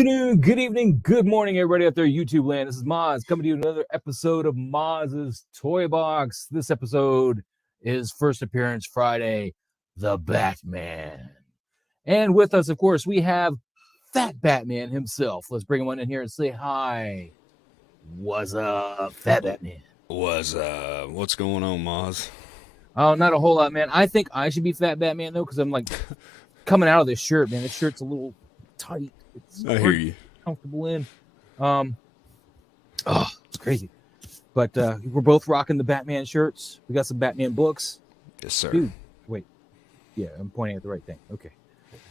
afternoon, good evening, good morning, everybody out there, YouTube land. This is Moz coming to you with another episode of Moz's Toy Box. This episode is first appearance Friday, the Batman. And with us, of course, we have FatBatman himself. Let's bring him on in here and say hi. What's up, FatBatman? What's going on, Moz? Oh, not a whole lot, man. I think I should be FatBatman, though, because I'm like coming out of this shirt, man. This shirt's a little tight. I hear you. Comfortable in. It's crazy. But we're both rocking the Batman shirts. We got some Batman books. Yes, sir. Dude, wait. Yeah, I'm pointing at the right thing. Okay.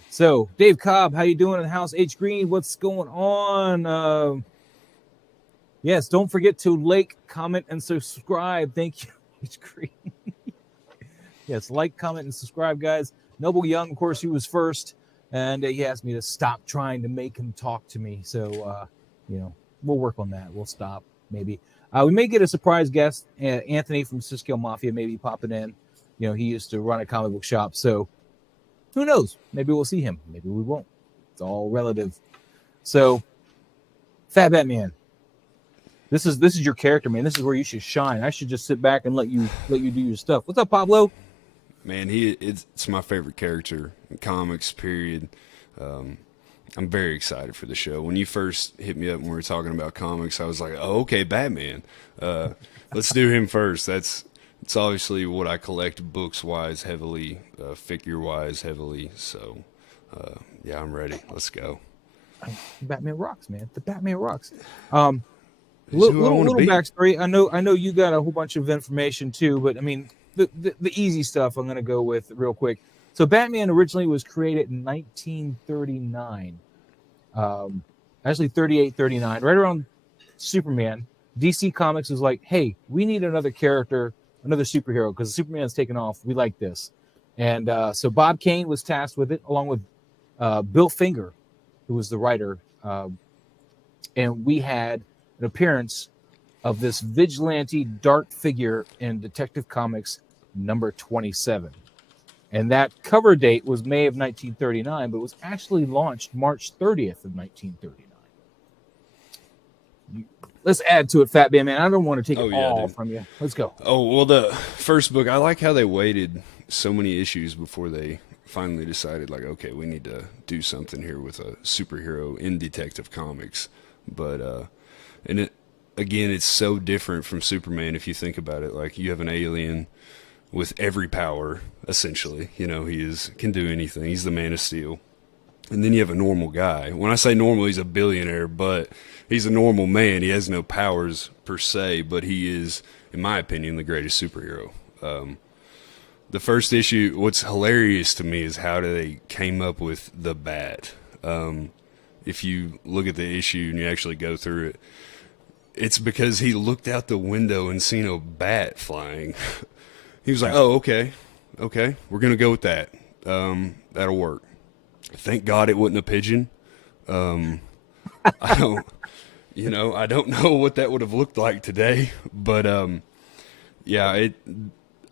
So, Dave Cobb, how you doing in the house? H Green, what's going on? Yes, don't forget to like, comment, and subscribe. Thank you, H Green. Yes, like, comment, and subscribe, guys. Noble Young, of course, he was first. And he asked me to stop trying to make him talk to me. So, we'll work on that. We'll stop, maybe. We may get a surprise guest, Anthony from SixScaleMafia, maybe popping in. You know, he used to run a comic book shop. So, who knows? Maybe we'll see him. Maybe we won't. It's all relative. So, FatBatman, this is your character, man. This is where you should shine. I should just sit back and let you do your stuff. What's up, Pablo? Man, it's my favorite character in comics, period. I'm very excited for the show. When you first hit me up when we were talking about comics, I was like, oh, okay, Batman. Let's do him first. It's obviously what I collect books-wise heavily, figure-wise heavily. So, yeah, I'm ready. Let's go. Batman rocks, man. The Batman rocks. Little backstory. I know you got a whole bunch of information too, but I mean, the easy stuff I'm going to go with real quick. So Batman originally was created in 1939. Actually 38, 39, right around Superman. DC Comics was like, hey, we need another character, another superhero, because Superman's taken off. We like this. And so Bob Kane was tasked with it, along with Bill Finger, who was the writer. And we had an appearance of this vigilante dark figure in Detective Comics number 27. And that cover date was May of 1939, but it was actually launched March 30th of 1939. Let's add to it, FatBatman. I don't want to take it all from you. Let's go. Oh, well, the first book, I like how they waited so many issues before they finally decided, like, okay, we need to do something here with a superhero in Detective Comics. But, and it, again, it's so different from Superman if you think about it. Like, you have an alien with every power, essentially. You know, can do anything. He's the Man of Steel. And then you have a normal guy. When I say normal, he's a billionaire, but he's a normal man. He has no powers per se, but he is, in my opinion, the greatest superhero. The first issue, what's hilarious to me is how they came up with the Bat. If you look at the issue and you actually go through it, it's because he looked out the window and seen a bat flying. He was like, oh, okay, we're going to go with that. That'll work. Thank God it wasn't a pigeon. I don't know what that would have looked like today, but yeah,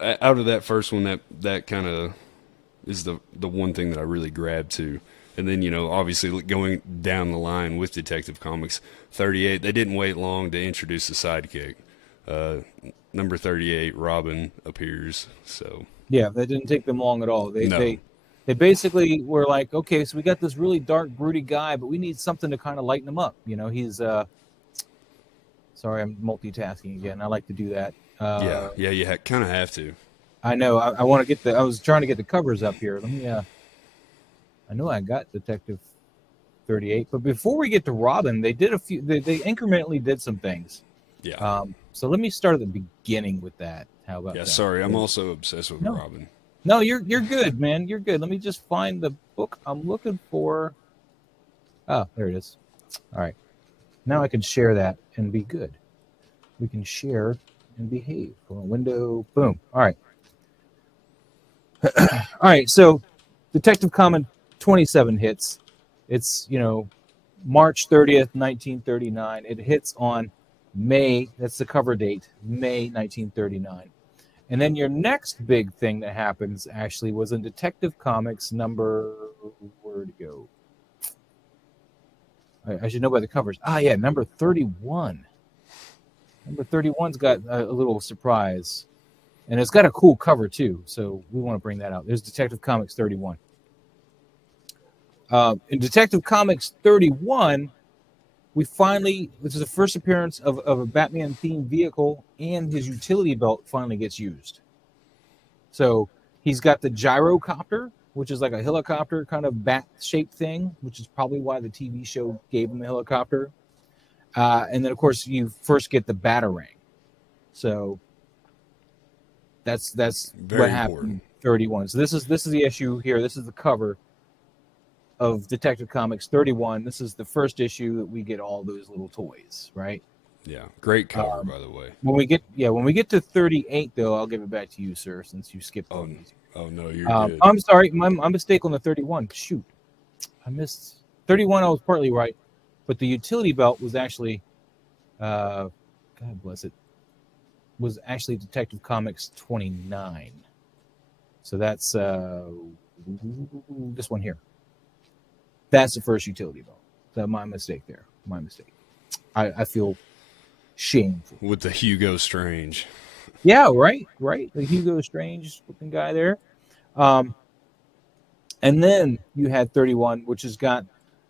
out of that first one, that kind of is the one thing that I really grabbed to. And then, obviously going down the line with Detective Comics 38, they didn't wait long to introduce the sidekick. Number 38, Robin appears. So yeah, that didn't take them long at all. They basically were like, okay, so we got this really dark, broody guy, but we need something to kind of lighten him up. He's sorry, I'm multitasking again. I like to do that. Yeah, you kind of have to. I know. I want to get I was trying to get the covers up here. Let me. I know I got Detective 38, but before we get to Robin, they did a few. They incrementally did some things. Yeah. So let me start at the beginning with that. How about that? Yeah, sorry, I'm also obsessed with Robin. No, you're good, man. You're good. Let me just find the book I'm looking for. Oh, there it is. All right. Now I can share that and be good. We can share and behave. Go on, window. Boom. All right. All right. So Detective Comics 27 hits. It's, March 30th, 1939. It hits on May, that's the cover date, May 1939. And then your next big thing that happens actually was in Detective Comics number, where'd it go? I should know by the covers. Yeah, number 31. Number 31's got a little surprise, and it's got a cool cover too. So we want to bring that out. There's Detective Comics 31. In Detective Comics 31, this is the first appearance of a Batman themed vehicle, and his utility belt finally gets used. So he's got the gyrocopter, which is like a helicopter kind of bat shaped thing, which is probably why the TV show gave him the helicopter. And then of course you first get the Batarang. So that's Very what happened in 31. So this is the issue here. This is the cover of Detective Comics 31. This is the first issue that we get all those little toys, right? Yeah, great cover, by the way. When we get to 38, though, I'll give it back to you, sir, since you skipped all these. Oh no, you're good. I'm sorry, my mistake on the 31. Shoot, I missed 31. I was partly right, but the utility belt was actually, God bless it, was actually Detective Comics 29. So that's this one here. That's the first utility belt. That's my mistake there. My mistake. I feel shameful. With the Hugo Strange. Yeah, right. The Hugo Strange looking guy there. And then you had 31, which has got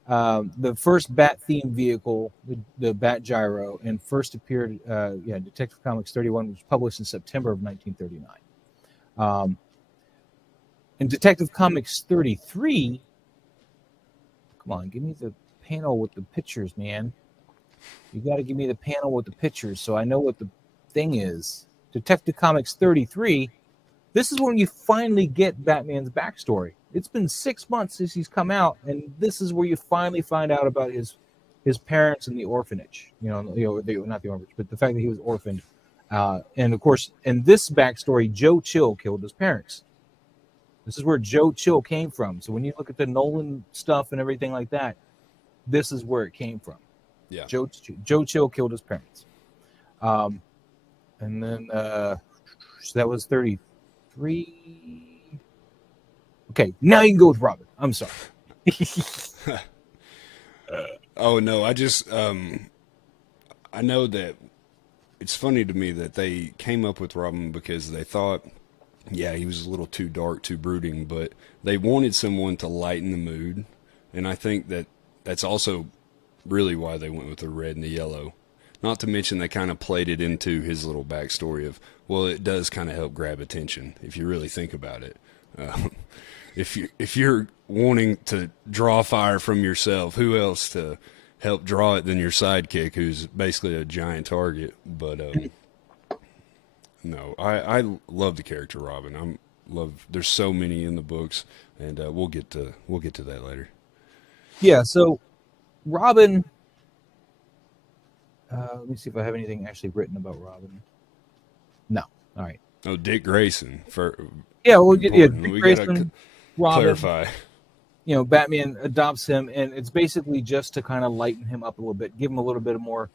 the first Bat-themed vehicle, the Bat Gyro, and first appeared, Detective Comics 31 was published in September of 1939. In Detective Comics 33, come on, give me the panel with the pictures, man. You got to give me the panel with the pictures so I know what the thing is. Detective Comics 33, this is when you finally get Batman's backstory. It's been 6 months since he's come out, and this is where you finally find out about his parents in the orphanage. Not the orphanage, but the fact that he was orphaned. And of course, in this backstory, Joe Chill killed his parents. This is where Joe Chill came from. So when you look at the Nolan stuff and everything like that, this is where it came from. Yeah. Joe Chill killed his parents. And then so that was 33. Okay, now you can go with Robin. I'm sorry. Oh no, I just I know that it's funny to me that they came up with Robin because they thought, yeah, he was a little too dark, too brooding, but they wanted someone to lighten the mood, and I think that that's also really why they went with the red and the yellow. Not to mention they kind of played it into his little backstory of, well, it does kind of help grab attention if you really think about it. If you're wanting to draw fire from yourself, who else to help draw it than your sidekick, who's basically a giant target? But no, I love the character Robin. There's so many in the books, and we'll get to that later. Yeah. So Robin. Let me see if I have anything actually written about Robin. No. All right. Oh, Dick Grayson. Dick Grayson, Robin. Clarify. Batman adopts him, and it's basically just to kind of lighten him up a little bit, give him a little bit of more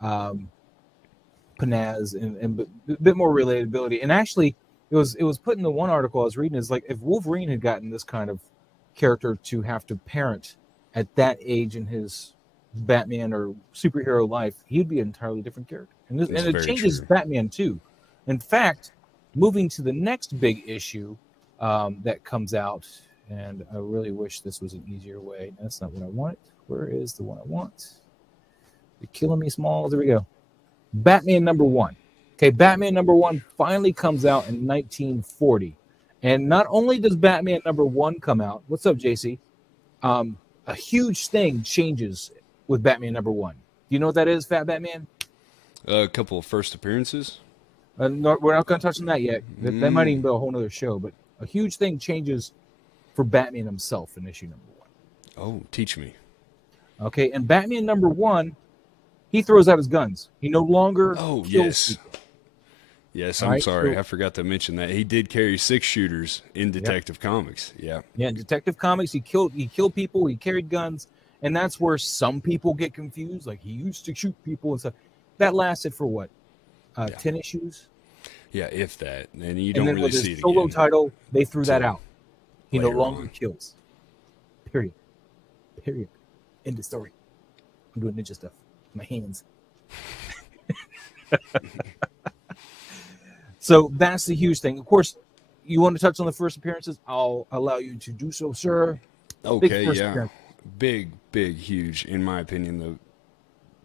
panaz and a bit more relatability. And actually, it was put in the one article I was reading, is like if Wolverine had gotten this kind of character to have to parent at that age in his Batman or superhero life, he'd be an entirely different character. And it changes Batman too. In fact, moving to the next big issue that comes out, and I really wish this was an easier way. That's not what I want. Where is the one I want? You're killing me, Smalls. There we go. Batman #1. Okay, Batman #1 finally comes out in 1940. And not only does Batman #1 come out, what's up, JC? A huge thing changes with Batman #1. Do you know what that is, Fat Batman? A couple of first appearances. No, we're not going to touch on that yet. That might even be a whole other show. But a huge thing changes for Batman himself in issue #1. Oh, teach me. Okay, and Batman #1, he throws out his guns. He no longer kills people. Yes, I'm sorry. I forgot to mention that. He did carry 6 shooters in Detective Comics. Yeah. Yeah, in Detective Comics, he killed people, he carried guns, and that's where some people get confused. Like, he used to shoot people and stuff. That lasted for what? 10 issues? Yeah, if that. And you don't really see it again. Solo title, they threw that out. He no longer kills. Period. End of story. I'm doing ninja stuff. My hands. So that's the huge thing. Of course, you want to touch on the first appearances? I'll allow you to do so, sir. Okay, yeah. Big, huge, in my opinion,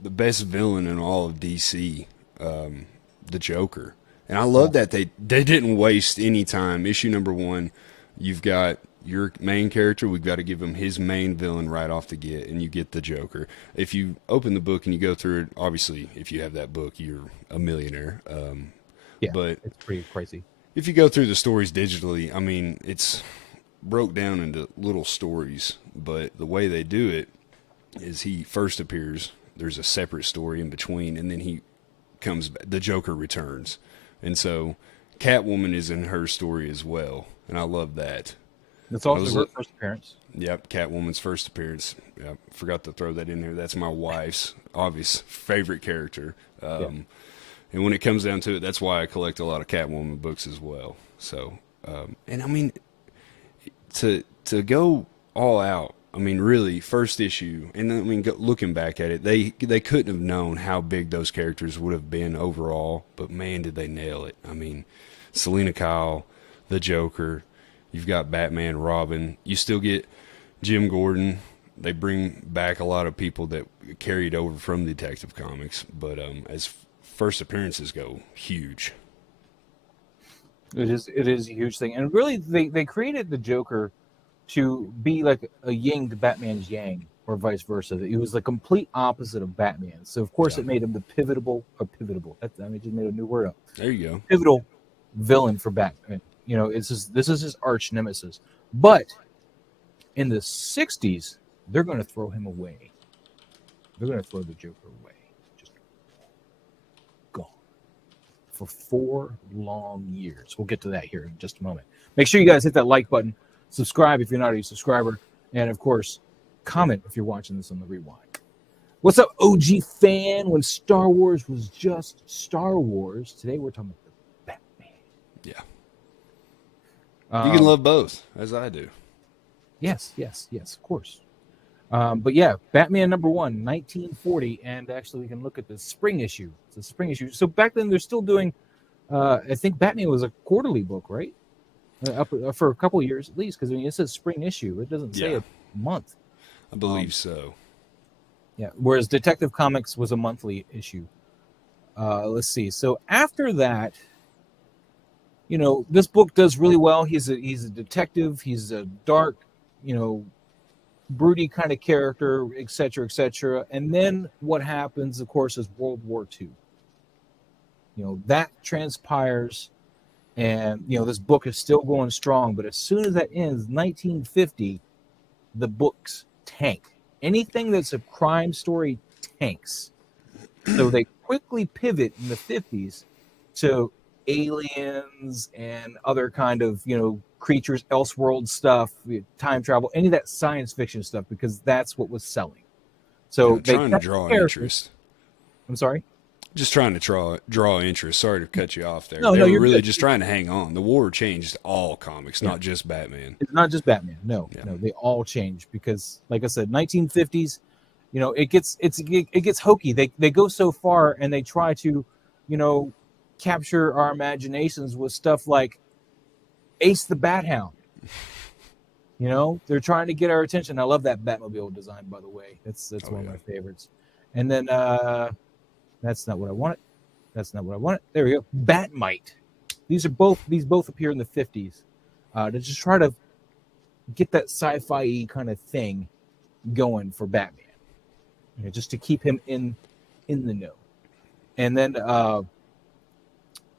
the best villain in all of DC, the Joker. And I love that they didn't waste any time. Issue number 1, you've got your main character. We've got to give him his main villain right off the get, and you get the Joker. If you open the book and you go through it, obviously, if you have that book, you're a millionaire. But it's pretty crazy. If you go through the stories digitally, I mean, it's broke down into little stories, but the way they do it is he first appears, there's a separate story in between, and then he comes back, the Joker returns. And so Catwoman is in her story as well, and I love that. That's also her first appearance. Yep, Catwoman's first appearance. Yep, forgot to throw that in there. That's my wife's obvious favorite character. And when it comes down to it, that's why I collect a lot of Catwoman books as well. So, and I mean, to go all out, I mean, really, first issue, and I mean, looking back at it, they couldn't have known how big those characters would have been overall, but man, did they nail it. I mean, Selena Kyle, the Joker, you've got Batman, Robin, you still get Jim Gordon. They bring back a lot of people that carried over from Detective Comics, but as first appearances go, huge. It is a huge thing, and really they created the Joker to be like a yin to Batman's yang, or vice versa. He was the complete opposite of Batman. So of course it made him the pivotable. Just made a new word up. There you go. Pivotal villain for Batman. You know, this is his arch nemesis. But in the 60s, they're going to throw him away. They're going to throw the Joker away. For 4 long years. We'll get to that here in just a moment. Make sure you guys hit that like button, subscribe if you're not a subscriber, and of course, comment if you're watching this on the rewind. What's up, OG fan? When Star Wars was just Star Wars, today we're talking about the Batman. Yeah. You can love both, as I do. Yes, of course. But yeah, Batman number 1, 1940, and actually we can look at the spring issue. It's a spring issue. So back then they're still doing, I think Batman was a quarterly book, right? For a couple of years at least, because I mean it says spring issue. It doesn't say a month. I believe so. Yeah, whereas Detective Comics was a monthly issue. Let's see. So after that, you know, this book does really well. He's a detective. He's a dark, you know, broody kind of character, etc., etc. And then what happens, of course, is World War II. You know, that transpires, and you know this book is still going strong. But as soon as that ends, 1950, the books tank. Anything that's a crime story tanks. So they quickly pivot in the 50s to aliens and other kind of, you know, creatures, elseworld stuff, time travel, any of that science fiction stuff, because that's what was selling. So they trying to draw interest. I'm sorry? Just trying to draw interest. Sorry to cut you off there. No, they were really good. Just trying to hang on. The war changed all comics, not just Batman. It's not just Batman. No, they all changed because, like I said, 1950s. You know, it gets hokey. They go so far and they try to, you know, capture our imaginations with stuff like Ace the Bat Hound. You know, they're trying to get our attention. I love that Batmobile design, by the way. That's one of my favorites. And then that's not what I wanted. That's not what I wanted. There we go. Batmite. These both appear in the 50s to just try to get that sci-fi kind of thing going for Batman. You know, just to keep him in the know. And then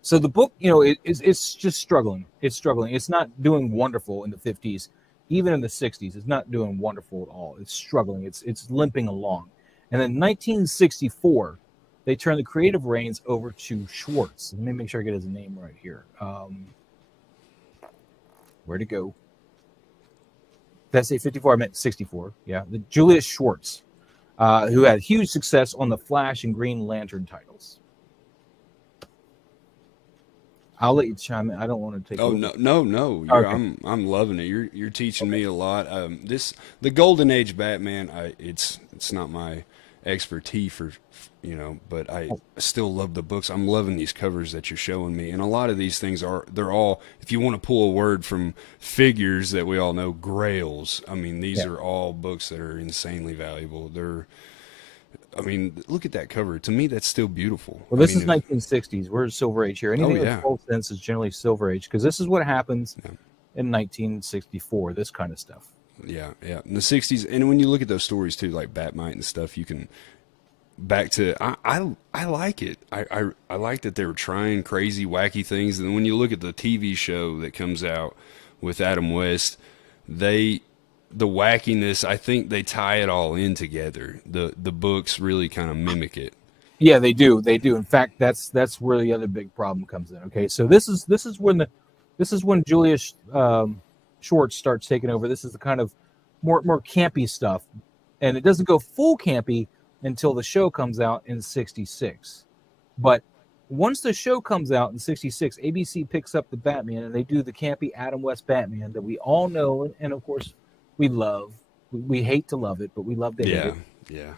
so the book, you know, it's just struggling. It's struggling. It's not doing wonderful in the 50s. Even in the 60s, it's not doing wonderful at all. It's struggling. It's limping along. And then 1964, they turn the creative reins over to Schwartz. Let me make sure I get his name right here. Where'd it go? Did I say 54? I meant 64. Yeah, Julius Schwartz, who had huge success on the Flash and Green Lantern titles. I'll let you chime in. I don't want to take. Oh over. No. Okay. I'm loving it. You're teaching me a lot. The Golden Age Batman. It's not my expertise for, but I still love the books. I'm loving these covers that you're showing me. And a lot of these things they're all, if you want to pull a word from figures that we all know, grails. I mean, these are all books that are insanely valuable. Look at that cover. To me, that's still beautiful. Well, this is 1960s. We're Silver Age here. Anything with 12 cents is generally Silver Age, because this is what happens in 1964, this kind of stuff. Yeah. In the 60s, and when you look at those stories too, like Batmite and stuff, you can back to I like it. I like that they were trying crazy, wacky things, and when you look at the TV show that comes out with Adam West, the wackiness, I think they tie it all in together. The books really kind of mimic it. Yeah, they do. In fact, that's where the other big problem comes in. Okay, so this is when Julius Schwartz starts taking over. This is the kind of more campy stuff, and it doesn't go full campy until the show comes out in 66. But once the show comes out in 66, ABC picks up the Batman, and they do the campy Adam West Batman that we all know, and of course we love. We hate to love it, but we love to hate it. Yeah.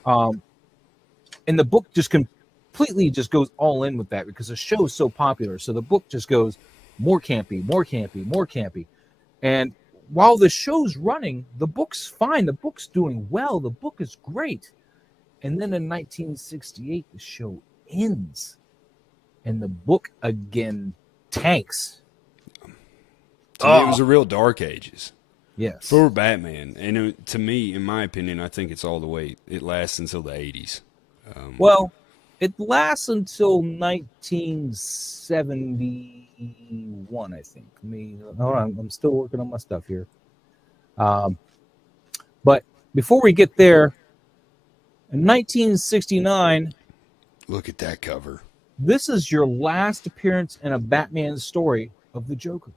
And the book just completely just goes all in with that, because the show is so popular. So the book just goes more campy, more campy, more campy. And while the show's running, the book's fine. The book's doing well. The book is great. And then in 1968, the show ends. And the book again tanks. To me, it was a real dark ages. Yes. For Batman. And to me, in my opinion, I think it's all the way. It lasts until the 80s. Well, it lasts until 1971, I think. Hold on, I'm still working on my stuff here. But before we get there, in 1969... Look at that cover. This is your last appearance in a Batman story of the Joker.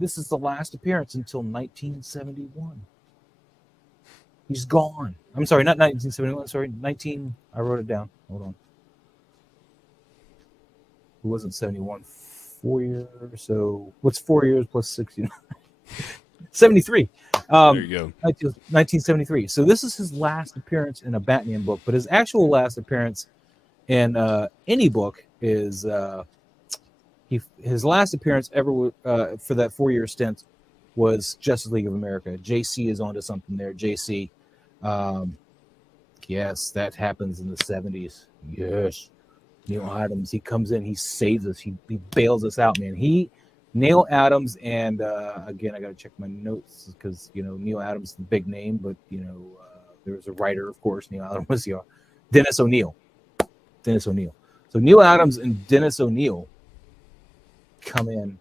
This is the last appearance until 1971. He's gone. I'm sorry, not 1971. Sorry, I wrote it down. Hold on. It wasn't 71. 4 years. So what's 4 years plus 69? 73. There you go. 1973. So this is his last appearance in a Batman book, but his actual last appearance in any book is his last appearance ever for that 4-year stint was Justice League of America. JC is onto something there. JC. Yes, that happens in the 70s. Yes. Neil Adams, he comes in, he saves us, he bails us out, man. Neil Adams, and again, I got to check my notes because, Neil Adams is the big name, but, there was a writer, of course. Neil Adams was Dennis O'Neil. So Neil Adams and Dennis O'Neil come in,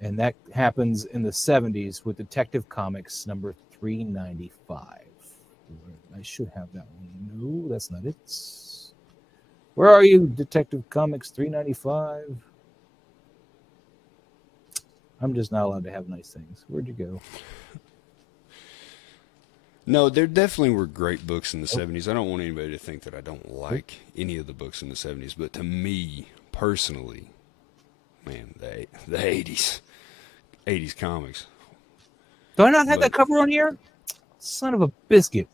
and that happens in the 70s with Detective Comics number 395. I should have that one. No, that's not it. Where are you, Detective Comics 395? I'm just not allowed to have nice things. Where'd you go? No, there definitely were great books in the 70s. I don't want anybody to think that I don't like any of the books in the 70s, but to me, personally, man, the 80s comics. Do I not have that cover on here? Son of a biscuit.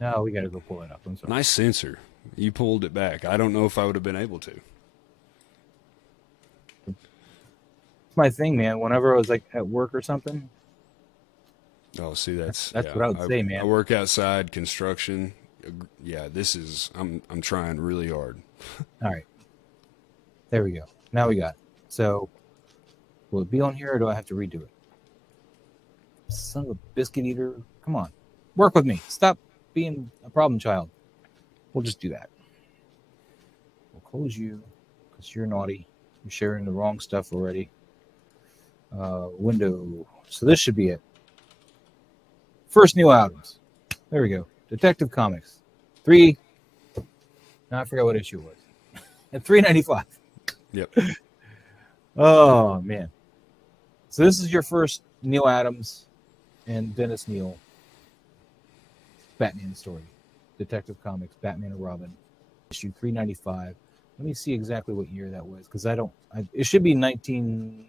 No, we got to go pull it up. I'm sorry. Nice censor. You pulled it back. I don't know if I would have been able to. It's my thing, man. Whenever I was like at work or something. Oh, see, that's what I would say, man. I work outside construction. Yeah, I'm trying really hard. All right. There we go. Now we got it. So, will it be on here or do I have to redo it? Son of a biscuit eater. Come on. Work with me. Stop being a problem child. We'll just do that. We'll close you because you're naughty. You're sharing the wrong stuff already. Window. So this should be it. First Neil Adams. There we go. Detective Comics. 3. Now I forgot what issue it was. At 395. Yep. Oh, man. So this is your first Neil Adams and Dennis Neal Batman story. Detective Comics, Batman and Robin, issue 395. Let me see exactly what year that was, because it should be 19.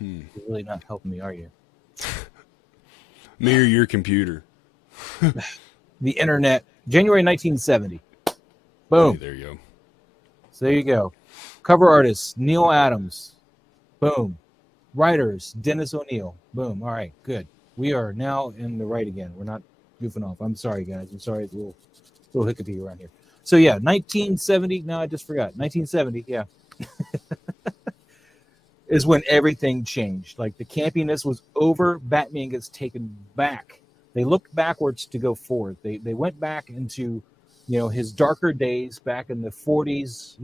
You're really not helping me, are you? Me or your computer. The internet, January 1970. Boom. Hey, there you go. So there you go. Cover artists, Neil Adams. Boom. Writers, Dennis O'Neil. Boom. All right, good. We are now in the right again. We're not goofing off. I'm sorry, guys. I'm sorry. It's a little hiccupy around here. So yeah, 1970. No, I just forgot. 1970. Yeah. Is when everything changed. Like the campiness was over. Batman gets taken back. They looked backwards to go forward. They went back into, his darker days back in the 40s,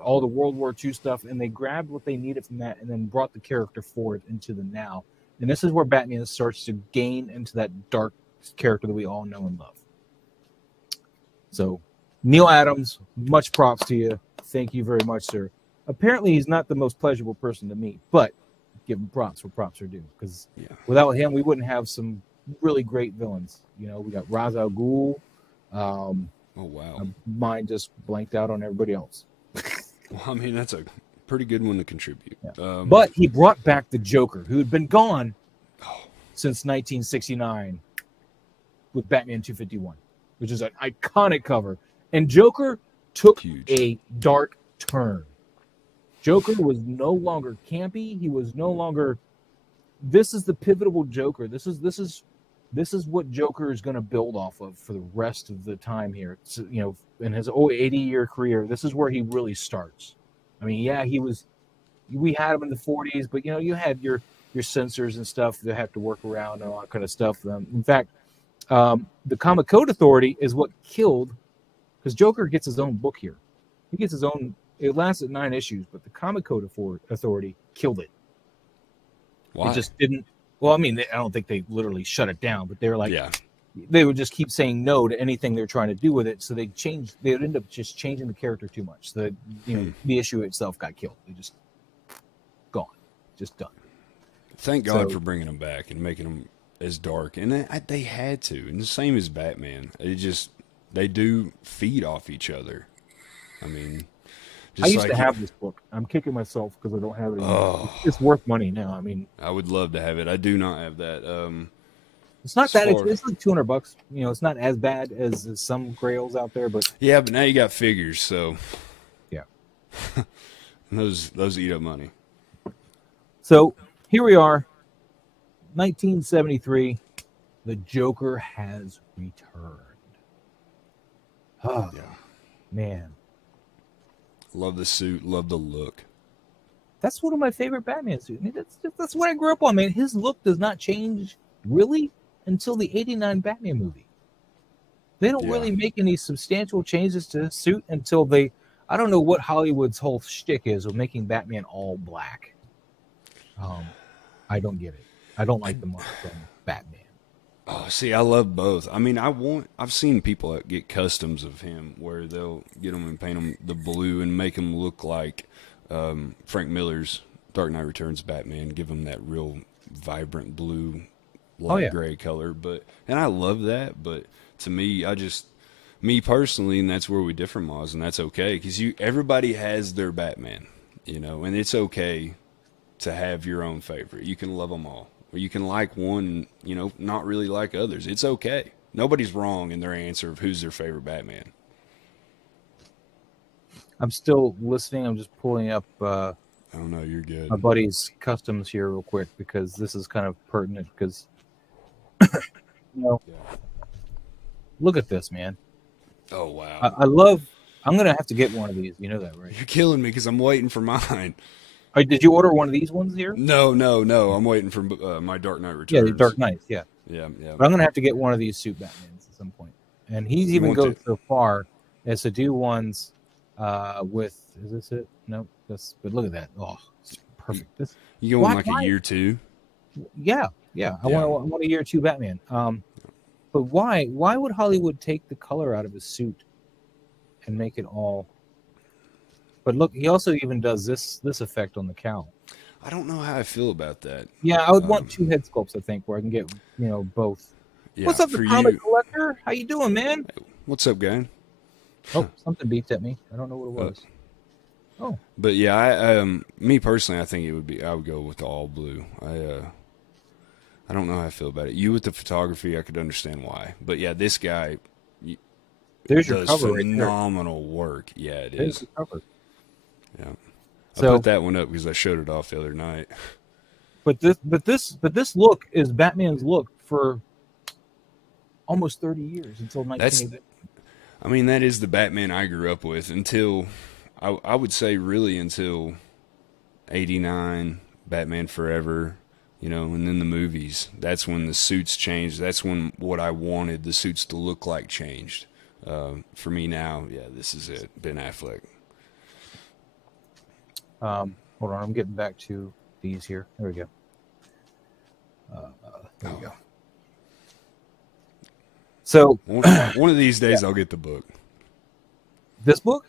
all the World War II stuff, and they grabbed what they needed from that and then brought the character forward into the now. And this is where Batman starts to gain into that dark character that we all know and love. So, Neil Adams, much props to you. Thank you very much, sir. Apparently, he's not the most pleasurable person to meet, but give him props where props are due. Because without him, we wouldn't have some really great villains. We got Ra's al Ghul. Oh, wow. Mine just blanked out on everybody else. Well, I mean, that's a pretty good one to contribute. Yeah. But he brought back the Joker, who had been gone since 1969 with Batman 251, which is an iconic cover. And Joker took a dark turn. Joker was no longer campy. He was no longer. This is the pivotal Joker. This is what Joker is going to build off of for the rest of the time here. So, in his 80-year career, this is where he really starts. I mean, yeah, we had him in the 40s, but you had your censors and stuff that have to work around and all that kind of stuff. In fact, the Comic Code Authority is what killed, because Joker gets his own book here. He gets his own. It lasted 9 issues, but the Comic Code Authority killed it. Why? It just didn't. Well, I mean, I don't think they literally shut it down, but they were like, they would just keep saying no to anything they're trying to do with it. So they would end up just changing the character too much. So the issue itself got killed. They just gone, just done. Thank God for bringing them back and making them as dark. And they had to. And the same as Batman. They do feed off each other. I mean, I used to have this book. I'm kicking myself because I don't have it anymore. It's worth money now. I mean, I would love to have it. I do not have that. It's not that. It's like $200. It's not as bad as some Grails out there, but yeah. But now you got figures, so yeah. those eat up money. So here we are, 1973. The Joker has returned. Oh man. Love the suit. Love the look. That's one of my favorite Batman suits. I mean, that's what I grew up on, man. His look does not change really until the '89 Batman movie. They don't really make any substantial changes to his suit until they. I don't know what Hollywood's whole shtick is of making Batman all black. I don't get it. I don't like the mark from Batman. Oh, see, I love both. I mean, I've seen people that get customs of him where they'll get them and paint them the blue and make him look like Frank Miller's Dark Knight Returns Batman, give him that real vibrant blue, light gray color. And I love that, but to me, me personally, and that's where we differ, Moz, and that's okay, because everybody has their Batman, and it's okay to have your own favorite. You can love them all. Or you can like one, not really like others. It's okay. Nobody's wrong in their answer of who's their favorite Batman. I'm still listening. I'm just pulling up oh, no, you're good. my buddy's customs here real quick because this is kind of pertinent because, look at this, man. Oh, wow. I'm going to have to get one of these. You know that, right? You're killing me because I'm waiting for mine. Did you order one of these ones here? No. I'm waiting for my Dark Knight Returns. Yeah, the Dark Knights. Yeah. Yeah. But I'm gonna have to get one of these suit Batmans at some point. And he's even goes so far as to do ones with. Is this it? No. But look at that. Oh, it's perfect. You going like a year 2? Yeah. I want a year 2 Batman. But why would Hollywood take the color out of his suit and make it all? But look, he also even does this effect on the cowl. I don't know how I feel about that. Yeah, I would want 2 head sculpts, I think, where I can get, both. Yeah, what's up, the comic collector? How you doing, man? What's up, gang? Oh, something beeped at me. I don't know what it was. Oh. But yeah, me personally, I think I would go with the all blue. I don't know how I feel about it. You with the photography, I could understand why, but yeah, this guy There's your does cover right there. phenomenal work. Yeah, it There's is. the cover. Yeah, I So, put that one up because I showed it off the other night. but this look is Batman's look for almost 30 years until That's, 1980. I mean, that is the Batman I grew up with until, I would say really until 89, Batman Forever, you know, and then the movies. That's when the suits changed. That's when what I wanted the suits to look like changed. For me now, yeah, this is it. Ben Affleck. Hold on, I'm getting back to these here. There we go. There we go. So One of these days, I'll get the book. this book,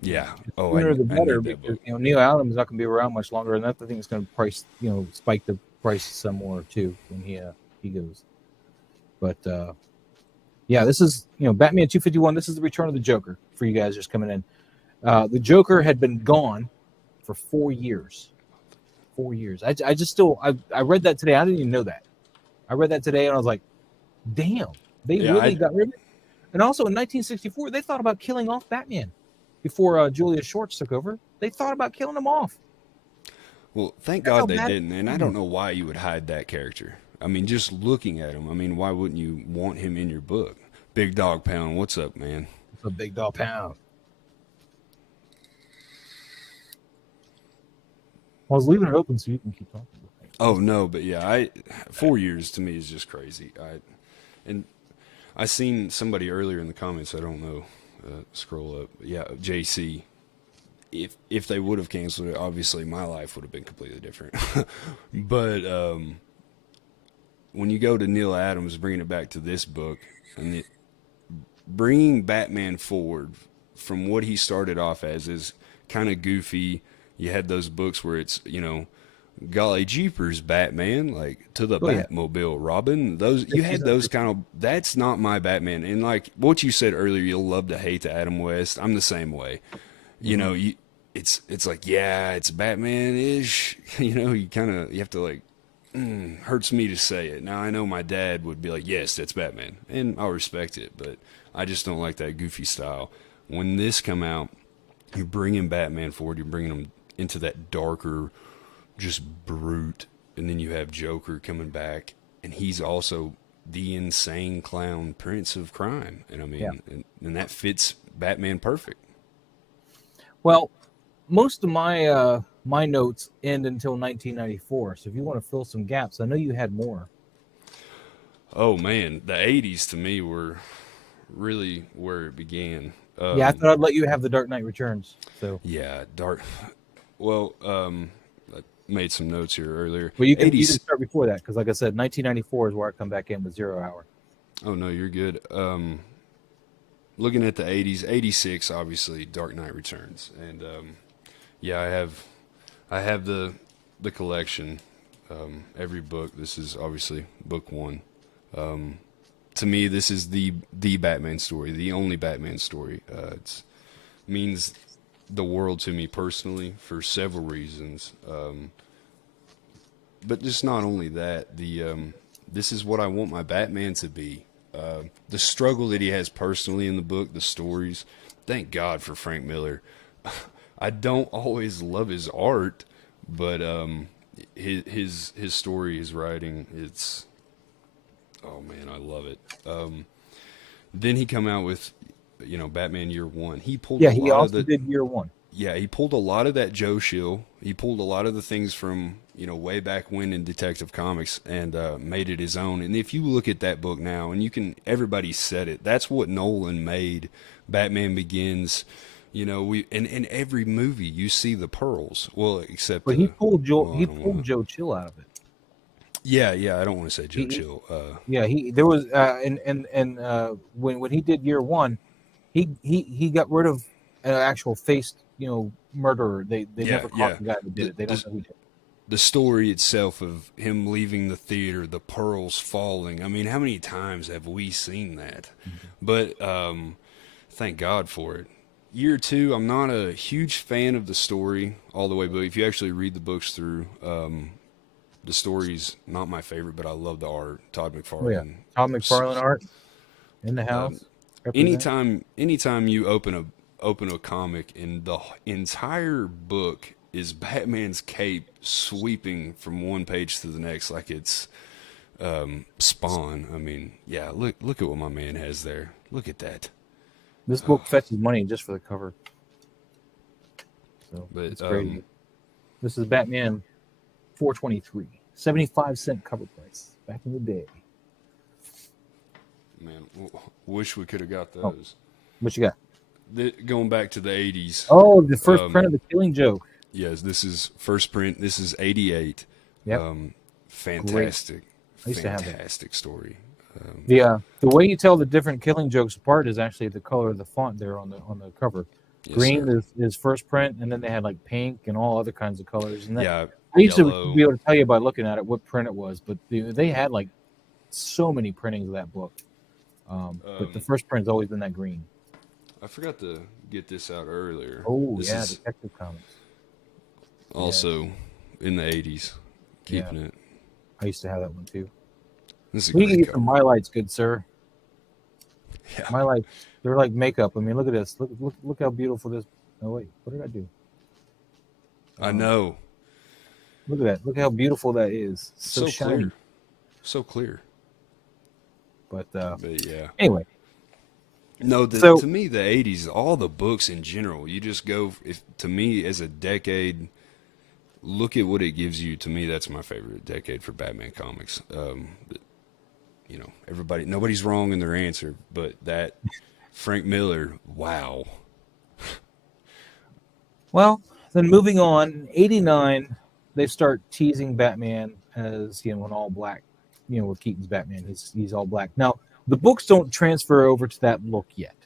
Yeah. the Oh, sooner the I better, need that because book. Neil Adams is not going to be around much longer, and that's the thing that's going to spike the price some more too when he goes. But yeah, this is Batman 251. This is the Return of the Joker for you guys just coming in. The Joker had been gone for 4 years. 4 years. I read that today. I didn't even know that. I read that today and I was like, damn, they really got rid of it. And also in 1964, they thought about killing off Batman before Julius Shorts took over. They thought about killing him off. Well, thank God they didn't, and I don't know why you would hide that character. I mean, just looking at him, I mean, why wouldn't you want him in your book? Big Dog Pound, what's up, man? It's a Big Dog Pound. I was leaving it open so you can keep talking. Oh no, but yeah, 4 years to me is just crazy. And I seen somebody earlier in the comments. I don't know. Scroll up. Yeah, JC. If they would have canceled it, obviously my life would have been completely different. But when you go to Neil Adams, bringing it back to this book, and bringing Batman forward from what he started off as is kind of goofy. You had those books where it's, golly jeepers, Batman, like to the Batmobile, Robin. Those you had those kind of. That's not my Batman. And like what you said earlier, you'll love to hate the Adam West. I'm the same way. Mm-hmm. It's like, yeah, it's Batman-ish. You have to like. Hurts me to say it. Now I know my dad would be like, yes, that's Batman, and I'll respect it. But I just don't like that goofy style. When this come out, you're bringing Batman forward. You're bringing him into that darker, just brute, and then you have Joker coming back, and he's also the insane clown prince of crime. And I mean, and that fits Batman perfect. Well, most of my my notes end until 1994. So if you want to fill some gaps, I know you had more. Oh man, the 80s to me were really where it began. I thought I'd let you have the Dark Knight Returns. So yeah, Well, I made some notes here earlier. Well, you can start before that because, like I said, 1994 is where I come back in with 0 Hour. Oh no, you're good. Looking at the 80s, 86, obviously, Dark Knight Returns, and I have the collection. Every book. This is obviously book one. To me, this is the Batman story, the only Batman story. It means the world to me personally for several reasons. But just not only that, this is what I want my Batman to be. The struggle that he has personally in the book, the stories. Thank God for Frank Miller. I don't always love his art, but his story, his writing, it's, oh man, I love it. Then he come out with, Batman Year One. He pulled he also did Year One. Yeah, he pulled a lot of that Joe Chill. He pulled a lot of the things from, way back when in Detective Comics and made it his own. And if you look at that book now, and everybody said it, that's what Nolan made Batman Begins. In every movie you see the pearls. Well, except he pulled Joe Chill out of it. Yeah, I don't want to say Joe Chill. There was when he did Year One, he got rid of an actual faced murderer. They never caught the guy who did it. They don't know who did it. The story itself of him leaving the theater, the pearls falling. I mean, how many times have we seen that? Mm-hmm. But thank God for it. Year Two, I'm not a huge fan of the story all the way, but if you actually read the books through, The story's not my favorite, but I love the art. Todd Oh yeah, McFarlane. Todd McFarlane art in the Um, house. Represent. anytime you open a comic and the entire book is Batman's cape sweeping from one page to the next like it's Spawn. I mean, yeah, look at what my man has there. Look at that. This book fetches money just for the cover. So But it's crazy. This is Batman 423, 75-cent cover price back in the day. man, wish we could have got Oh, those. what you got? Going back to the 80s. Oh, the first print of the Killing Joke. Yes, this is first print. This is 88. Yep. Fantastic. I used to have Fantastic story. The way you tell the different Killing Jokes apart is actually the color of the font there on the cover. Yes, Green is first print, and then they had like pink and all other kinds of colors. And that, yeah, I used yellow. to be able to tell you by looking at it what print it was, but they had like so many printings of that book. But the first print's always been that green. I forgot to get this out earlier. Oh, this yeah, is Detective Comics. also in the 80s. Keeping it. I used to have that one too. This is a We can great get some cover. My Lights, good sir. Yeah. My Lights, they're like makeup. I mean, look at this. Look how beautiful this. Oh wait, what did I do? I know. Look at that. Look how beautiful that is. So shiny. Clear. So clear. But yeah. anyway. No, to me, the 80s, all the books in general, you just go, to me, as a decade, look at what it gives you. To me, that's my favorite decade for Batman comics. Nobody's wrong in their answer, but that Frank Miller, wow. Well, then moving on, 89, they start teasing Batman as, in all black, with Keaton's Batman. He's all black. Now, the books don't transfer over to that look yet,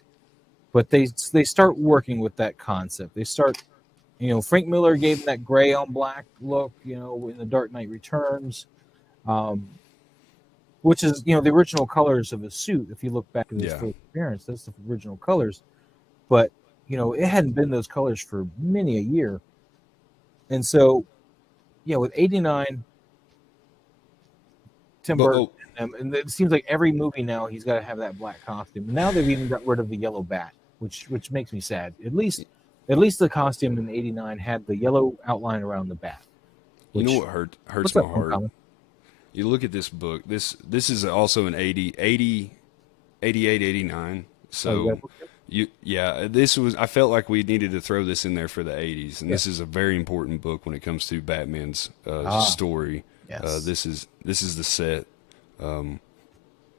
but they start working with that concept. They start, Frank Miller gave him that gray on black look, in The Dark Knight Returns, which is, the original colors of his suit. If you look back at his first appearance, that's the original colors. But, it hadn't been those colors for many a year. And so, with 89, Tim Burton, and it seems like every movie now he's got to have that black costume. Now they've even got rid of the yellow bat, which makes me sad. At least the costume in 89 had the yellow outline around the bat. You know what hurts my heart? You look at this book. This is also an 88, 89. So I felt like we needed to throw this in there for the 80s, and this is a very important book when it comes to Batman's story. Yes. This is the set.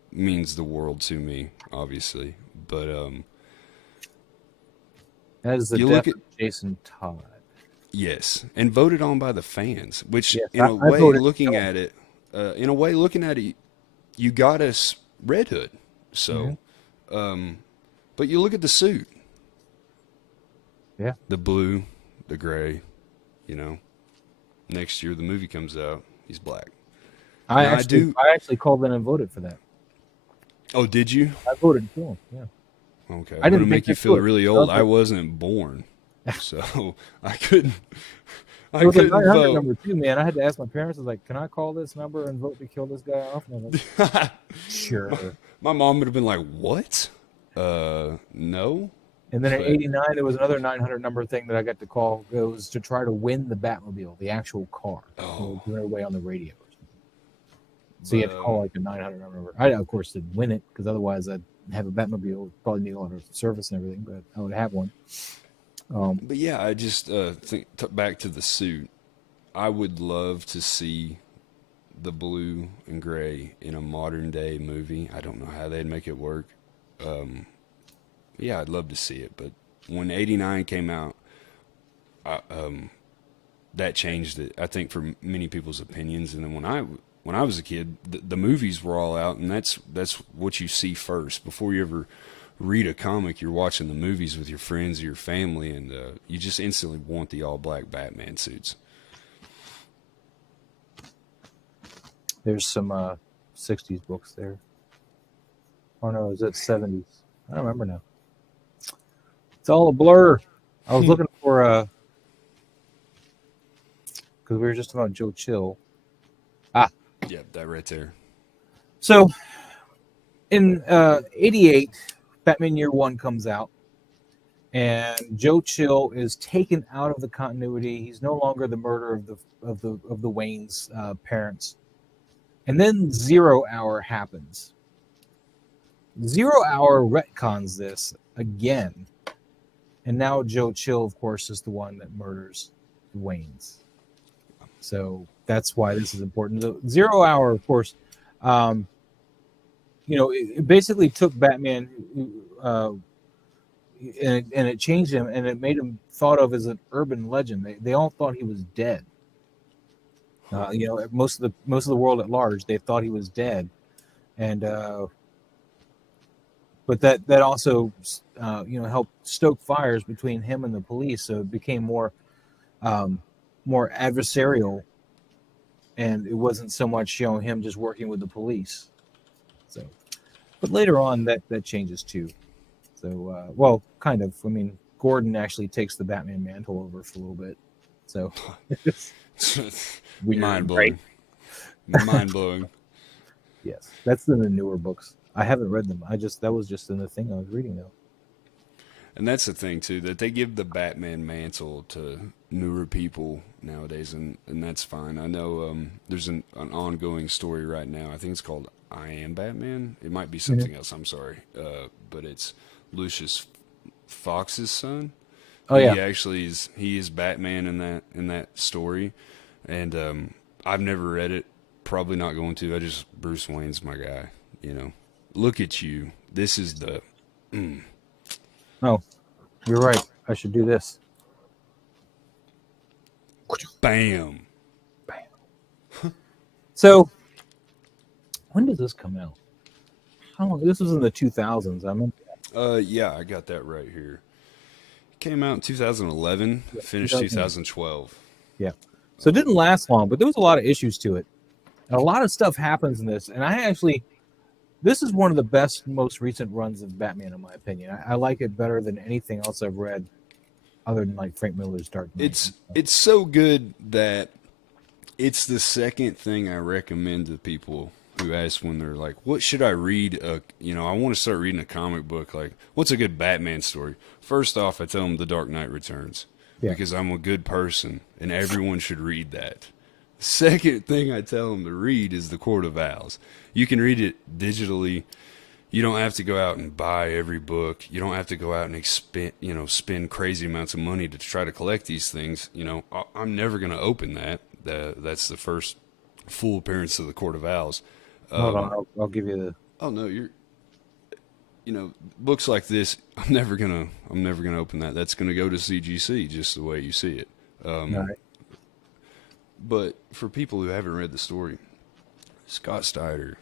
Means the world to me, obviously, but as the death of Jason Todd. Yes, and voted on by the fans, which in a way, looking at it, you got us Red Hood. So, but you look at the suit. Yeah. The blue, the gray, next year the movie comes out, he's black. I actually called in and voted for that. Oh, did you? I voted for him, yeah. Okay. I didn't make you feel really old. I wasn't born. So I couldn't it was a 900 vote. Number too, man. I had to ask my parents. I was like, "Can I call this number and vote to kill this guy off?" And I was like, "Sure." My mom would have been like, "What? No." And then in 89, there was another 900 number thing that I got to call. It was to try to win the Batmobile, the actual car. Oh. Doing away on the radio. So you had to call like a 900 number. I, of course, didn't win it because otherwise I'd have a Batmobile. Probably need a lot of service and everything, but I would have one. But yeah, I just think back to the suit. I would love to see the blue and gray in a modern day movie. I don't know how they'd make it work. Yeah, I'd love to see it. But when 89 came out, that changed it, I think, for many people's opinions. And then when I was a kid, the movies were all out, and that's what you see first. Before you ever read a comic, you're watching the movies with your friends or your family, and you just instantly want the all-black Batman suits. There's some 60s books there. Oh, no, is it 70s? I don't remember now. It's all a blur. I was looking for because we were just talking about Joe Chill. Yeah, that right there. So in '88, Batman Year One comes out, and Joe Chill is taken out of the continuity. He's no longer the murderer of the Wayne's parents. And then 0 Hour happens. 0 Hour retcons this again. And now Joe Chill, of course, is the one that murders the Waynes. So that's why this is important. The 0 Hour, of course, it basically took Batman and it changed him, and it made him thought of as an urban legend. They all thought he was dead. Most of the world at large, they thought he was dead, and but that also helped stoke fires between him and the police, so it became more adversarial, and it wasn't so much him just working with the police. So, but later on that changes too. So well, kind of. I mean, Gordon actually takes the Batman mantle over for a little bit. So mind blowing. Mind blowing. Yes, that's in the newer books. I haven't read them. That was just in the thing I was reading though. And that's the thing too, that they give the Batman mantle to newer people nowadays, and that's fine. I know there's an ongoing story right now. I think it's called I Am Batman. It might be something else. I'm sorry, but it's Lucius Fox's son. Oh yeah, he is Batman in that story, and I've never read it. Probably not going to. Bruce Wayne's my guy. Look at you. This is the. Oh, you're right. I should do this. Bam. Bam. So, when does this come out? How long? This was in the 2000s. I mean. Yeah, I got that right here. It came out in 2011, finished 2012. Yeah. So it didn't last long, but there was a lot of issues to it. And a lot of stuff happens in this. And this is one of the best, most recent runs of Batman, in my opinion. I like it better than anything else I've read, other than like Frank Miller's Dark Knight. It's so good that it's the second thing I recommend to people who ask when they're like, "What should I read?" I want to start reading a comic book. Like, what's a good Batman story? First off, I tell them The Dark Knight Returns because I'm a good person and everyone should read that. Second thing I tell them to read is The Court of Owls. You can read it digitally. You don't have to go out and buy every book. You don't have to go out and spend crazy amounts of money to try to collect these things. I'm never going to open that. That's the first full appearance of The Court of Owls. Hold on, I'll give you the. Oh no, books like this. I'm never gonna open that. That's gonna go to CGC just the way you see it. All right. But for people who haven't read the story, Scott Snyder,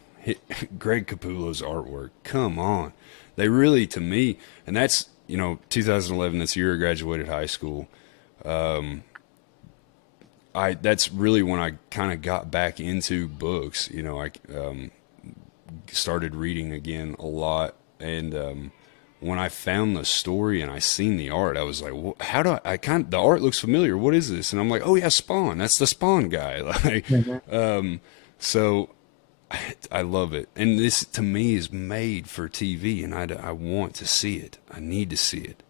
Greg Capullo's artwork, come on. They really, to me, and that's, 2011, that's the year I graduated high school. That's really when I kind of got back into books. I started reading again a lot. And when I found the story and I seen the art, I was like, the art looks familiar. What is this? And I'm like, oh yeah, Spawn. That's the Spawn guy. So I love it. And this, to me, is made for TV, and I want to see it. I need to see it.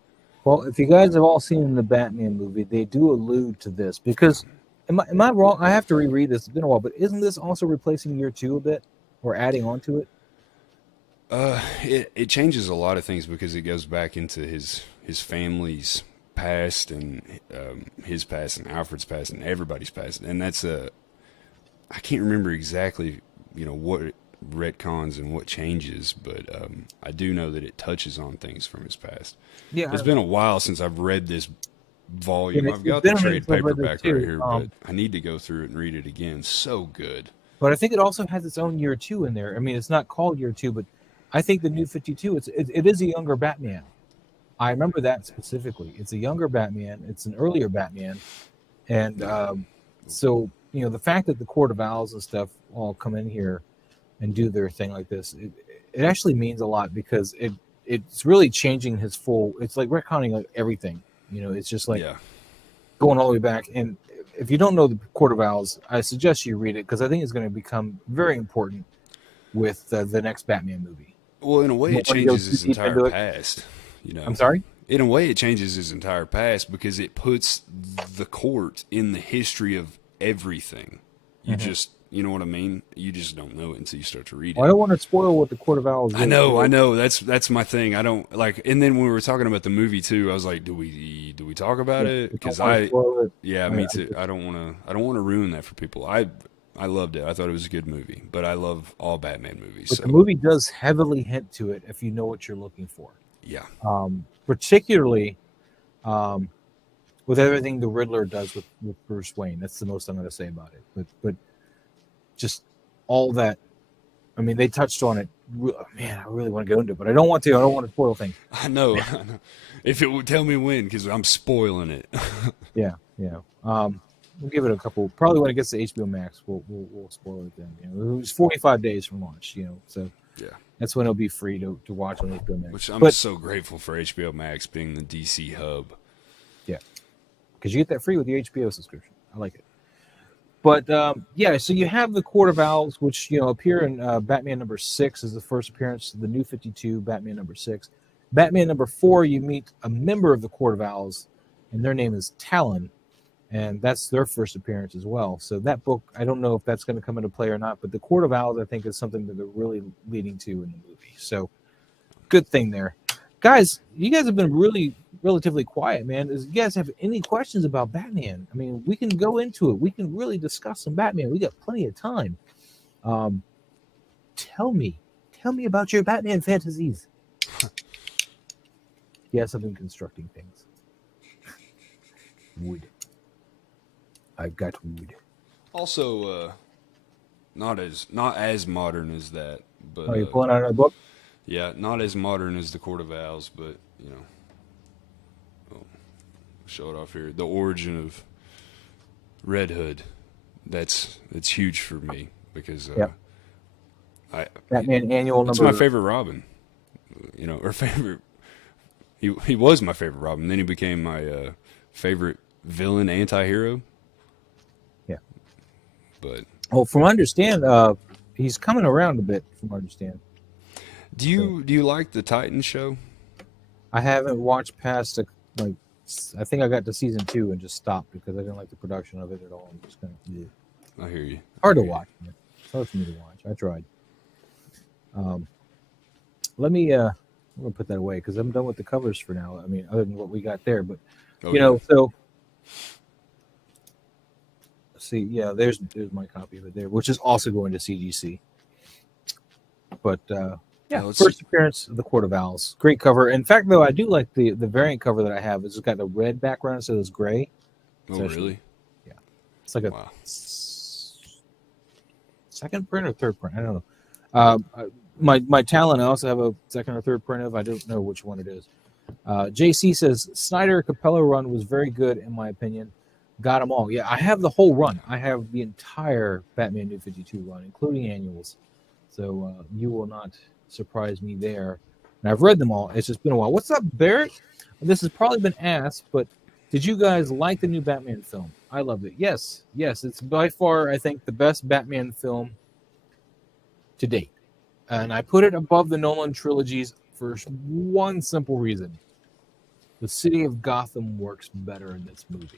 Well, if you guys have all seen the Batman movie, they do allude to this because, am I wrong? I have to reread this. It's been a while, but isn't this also replacing Year Two a bit or adding on to it? It changes a lot of things because it goes back into his family's past and his past and Alfred's past and everybody's past, and that's I can't remember exactly what retcons and what changes, but I do know that it touches on things from his past. Yeah, it's been a while since I've read this volume. I've got the trade paperback right here, but I need to go through it and read it again. So good. But I think it also has its own Year Two in there. I mean, it's not called Year Two, but I think the New 52, it is a younger Batman. I remember that specifically. It's a younger Batman. It's an earlier Batman. And so, the fact that the Court of Owls and stuff all come in here and do their thing like this, it actually means a lot because it's really changing it's like retconning like everything. It's just like going all the way back. And if you don't know the Court of Owls, I suggest you read it because I think it's going to become very important with the next Batman movie. Well, in a way, it changes his entire past. I'm sorry? In a way, it changes his entire past because it puts the court in the history of everything. You know what I mean? You just don't know it until you start to read it. Well, I don't want to spoil what the Court of Owls is. I know. That's my thing. I don't like. And then when we were talking about the movie too, I was like, do we talk about it? Because me too. I don't want to ruin that for people. I loved it. I thought it was a good movie, but I love all Batman movies. But the movie does heavily hint to it if you know what you're looking for. Yeah. Particularly with everything the Riddler does with Bruce Wayne. That's the most I'm going to say about it. But just all that. I mean, they touched on it. Man, I really want to go into it, but I don't want to. I don't want to spoil things. I know. If it would tell me when, because I'm spoiling it. Yeah. We'll give it a couple. Probably when it gets to HBO Max, we'll spoil it then. It was 45 days from launch. So yeah, that's when it'll be free to watch on HBO Max. Which I'm so grateful for HBO Max being the DC hub. Yeah, because you get that free with your HBO subscription. I like it. But so you have the Court of Owls, which appear in Batman number 6 as the first appearance of the New 52, Batman number 6. Batman number 4, you meet a member of the Court of Owls, and their name is Talon, and that's their first appearance as well. So that book, I don't know if that's going to come into play or not, but the Court of Owls, I think, is something that they're really leading to in the movie. So good thing there. Guys, you guys have been really relatively quiet, man. If you guys have any questions about Batman, I mean, we can go into it. We can really discuss some Batman. We got plenty of time. Tell me about your Batman fantasies. Yes, I've been constructing things. Wood. I've got wood. Also, not as modern as that, but you're pulling out a book? Yeah, not as modern as the Court of Owls, but show it off here. The origin of Red Hood. That's huge for me because Batman annual number. It's my favorite Robin. Or favorite. He was my favorite Robin. Then he became my favorite villain anti-hero. Yeah. But from what I understand, he's coming around a bit. From what I understand. Do you like the Titans show? I haven't watched past I think I got to season 2 and just stopped because I didn't like the production of it at all. I'm just kind of I hear you. Hard to watch. Man. It's hard for me to watch. I tried. Let me. I'm gonna put that away because I'm done with the covers for now. I mean, other than what we got there, but so. See, yeah, there's my copy of it there, which is also going to CGC. But first appearance of the Court of Owls, great cover. In fact, though, I do like the variant cover that I have. It's got a red background instead of this gray. Oh, really? Yeah, it's like a second print or third print. I don't know. My Talon, I also have a second or third print of. I don't know which one it is. JC says Snyder Capello run was very good in my opinion. Got them all. Yeah, I have the whole run. I have the entire Batman New 52 run, including annuals. So you will not surprise me there. And I've read them all. It's just been a while. What's up, Barrett? This has probably been asked, but did you guys like the new Batman film? I loved it. Yes. It's by far, I think, the best Batman film to date. And I put it above the Nolan trilogies for one simple reason. The city of Gotham works better in this movie.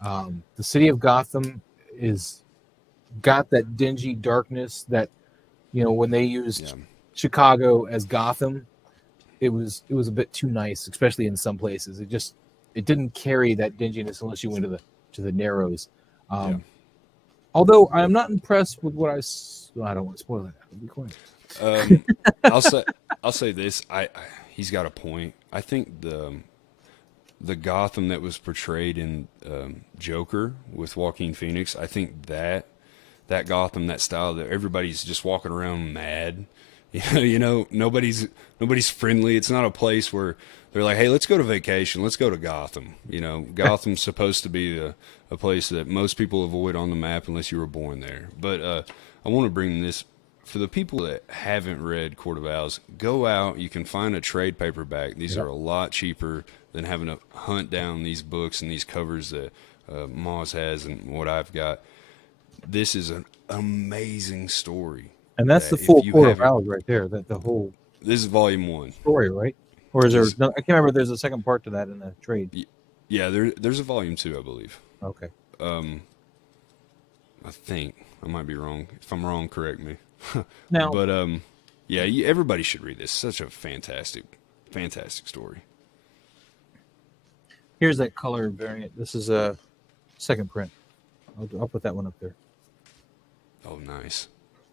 The city of Gotham is got that dingy darkness that, when they used Chicago as Gotham, it was a bit too nice, especially in some places. It didn't carry that dinginess unless you went to the Narrows. Although I'm not impressed with what I don't want to spoil it. I'll be quiet. I'll say this. He's got a point. I think the Gotham that was portrayed in Joker with Joaquin Phoenix, I think that Gotham, that style, that everybody's just walking around mad. Nobody's friendly. It's not a place where they're like, hey, let's go to vacation. Let's go to Gotham. Gotham's supposed to be a place that most people avoid on the map unless you were born there. But I want to bring this for the people that haven't read Court of Owls. Go out. You can find a trade paperback. These are a lot cheaper than having to hunt down these books and these covers that Moz has and what I've got. This is an amazing story. And that's the That if full you Court of haven't, Owls right there. That the whole this is volume 1. story, right? Or is there? This, No, I can't remember. If there's a second part to that in the trade. yeah, there's a volume 2, I believe. Okay. I think I might be wrong. If I'm wrong, correct me. Now, But yeah, everybody should read this. Such a fantastic story. here's that color variant. This is a second print. I'll put that one up there. Oh, nice.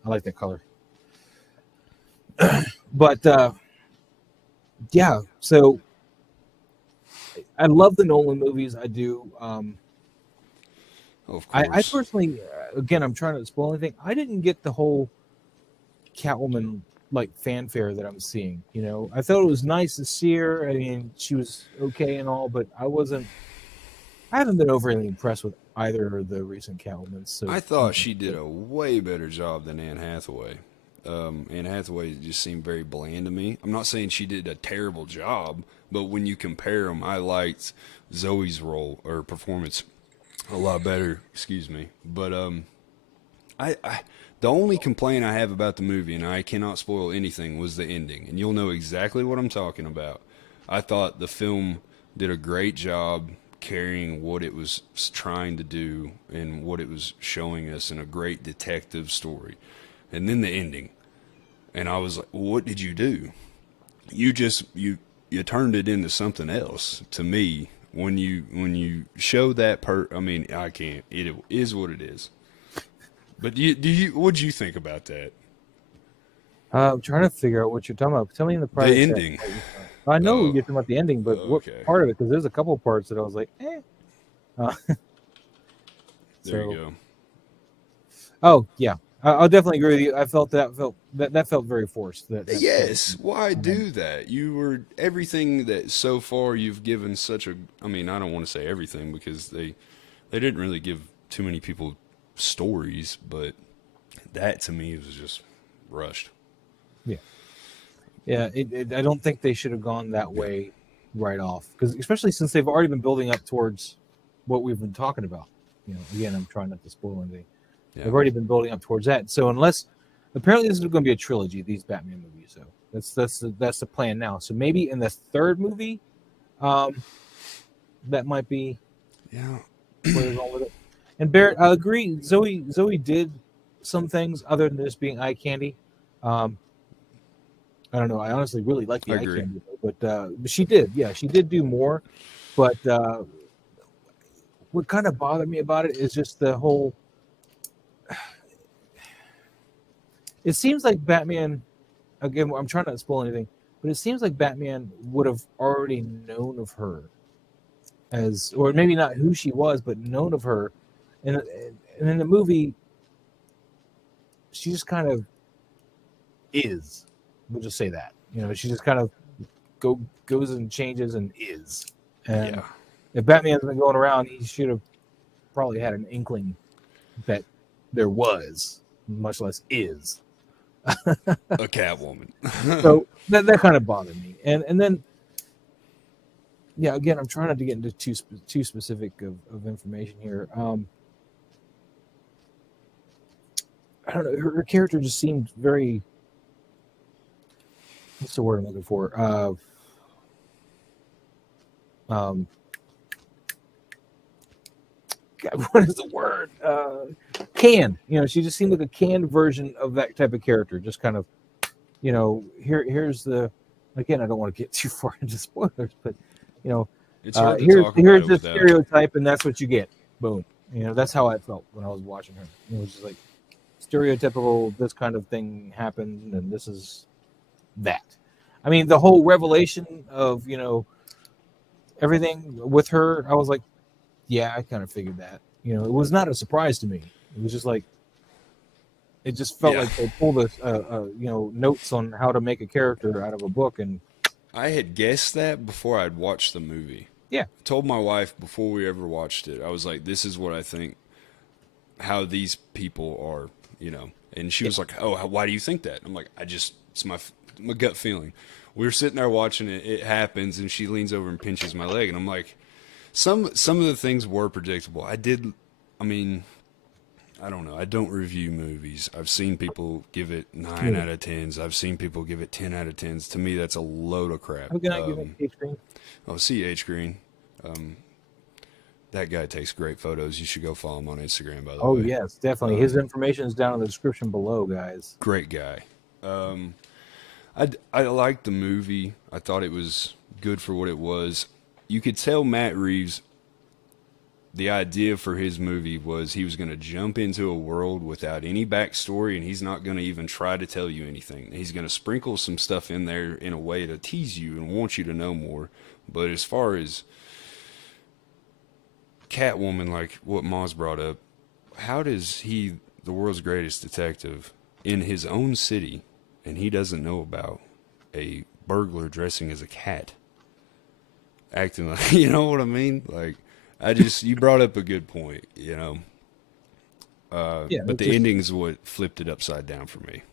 I like that color. But yeah, so I love the Nolan movies. I do. Oh, of course. I personally, again, I'm trying to spoil anything. I didn't get the whole Catwoman like fanfare that I'm seeing. You know, I thought it was nice to see her. I mean, she was okay and all, but I haven't been overly impressed with either of the recent Catwomans. So I thought she did a way better job than Anne Hathaway. Anne Hathaway just seemed very bland to me. I'm not saying she did a terrible job, but when you compare them, I liked Zoe's role or performance a lot better. Excuse me, but I the only complaint I have about the movie, and I cannot spoil anything, was the ending, and you'll know exactly what I'm talking about. I thought the film did a great job carrying what it was trying to do and what it was showing us in a great detective story. And then the ending. And I was like, what did you do? You turned it into something else to me when you show that I mean, I can't. It is what it is. But what'd you think about that? I'm trying to figure out what you're talking about. Tell me in the prior The ending. I know you're talking about the ending, but what okay. part of it? Because there's a couple parts that I was like, eh. There you go. Oh yeah, I'll definitely agree with you. I felt that felt very forced. Yes, why do that? You were everything that so far you've given such a. I mean, I don't want to say everything because they didn't really give too many people stories, but that to me was just rushed. Yeah, yeah. I don't think they should have gone that way right off, because especially since they've already been building up towards what we've been talking about. You know, again, I'm trying not to spoil anything. Yeah. They've already been building up towards that. So apparently this is going to be a trilogy, these Batman movies. So that's the plan now. So maybe in the third movie, that might be where they're going with it. And Barrett, I agree. Zoe did some things other than just being eye candy. I don't know. I honestly really like the eye candy, but she did. Yeah, she did do more. But what kind of bothered me about it is just the whole. It seems like Batman. Again, I'm trying not to spoil anything, but it seems like Batman would have already known of her, or maybe not who she was, but known of her. And in the movie, she just kind of is. We'll just say that. You know, she just kind of goes and changes and is. And if Batman's been going around, he should have probably had an inkling that there was, much less is, a Catwoman. So that kind of bothered me. And then, yeah, again, I'm trying not to get into too specific of information here. I don't know. Her character just seemed very. What's the word I'm looking for? God, what is the word? Canned. You know, she just seemed like a canned version of that type of character. Just kind of, you know, here's the. Again, I don't want to get too far into spoilers, but you know, it's hard to here's the stereotype, and that's what you get. Boom. You know, that's how I felt when I was watching her. It was just like stereotypical. This kind of thing happened, and this is that. I mean, the whole revelation of, you know, everything with her, I was like, yeah, I kind of figured that. You know, it was not a surprise to me. It was just like, it just felt like they pulled you know, notes on how to make a character out of a book. And I had guessed that before I'd watched the movie. Yeah. I told my wife before we ever watched it, I was like, this is what I think, how these people are, you know. And she was like, oh, why do you think that? I'm like, it's my gut feeling. We were sitting there watching it. It happens, and she leans over and pinches my leg, and I'm like, Some of the things were predictable. I mean, I don't know. I don't review movies. I've seen people give it 9 out of 10s. I've seen people give it 10 out of 10s. To me, that's a load of crap. How can I give it H Green? Oh, CH Green. That guy takes great photos. You should go follow him on Instagram, by the way. Oh, yes, definitely. His information is down in the description below, guys. Great guy. I liked the movie. I thought it was good for what it was. You could tell Matt Reeves, the idea for his movie was he was going to jump into a world without any backstory, and he's not going to even try to tell you anything. He's going to sprinkle some stuff in there in a way to tease you and want you to know more. But as far as Catwoman, like what Moz brought up, how does he, the world's greatest detective, in his own city, and he doesn't know about a burglar dressing as a cat? Acting like, you know what I mean? Like, you brought up a good point, you know. But the ending's what flipped it upside down for me.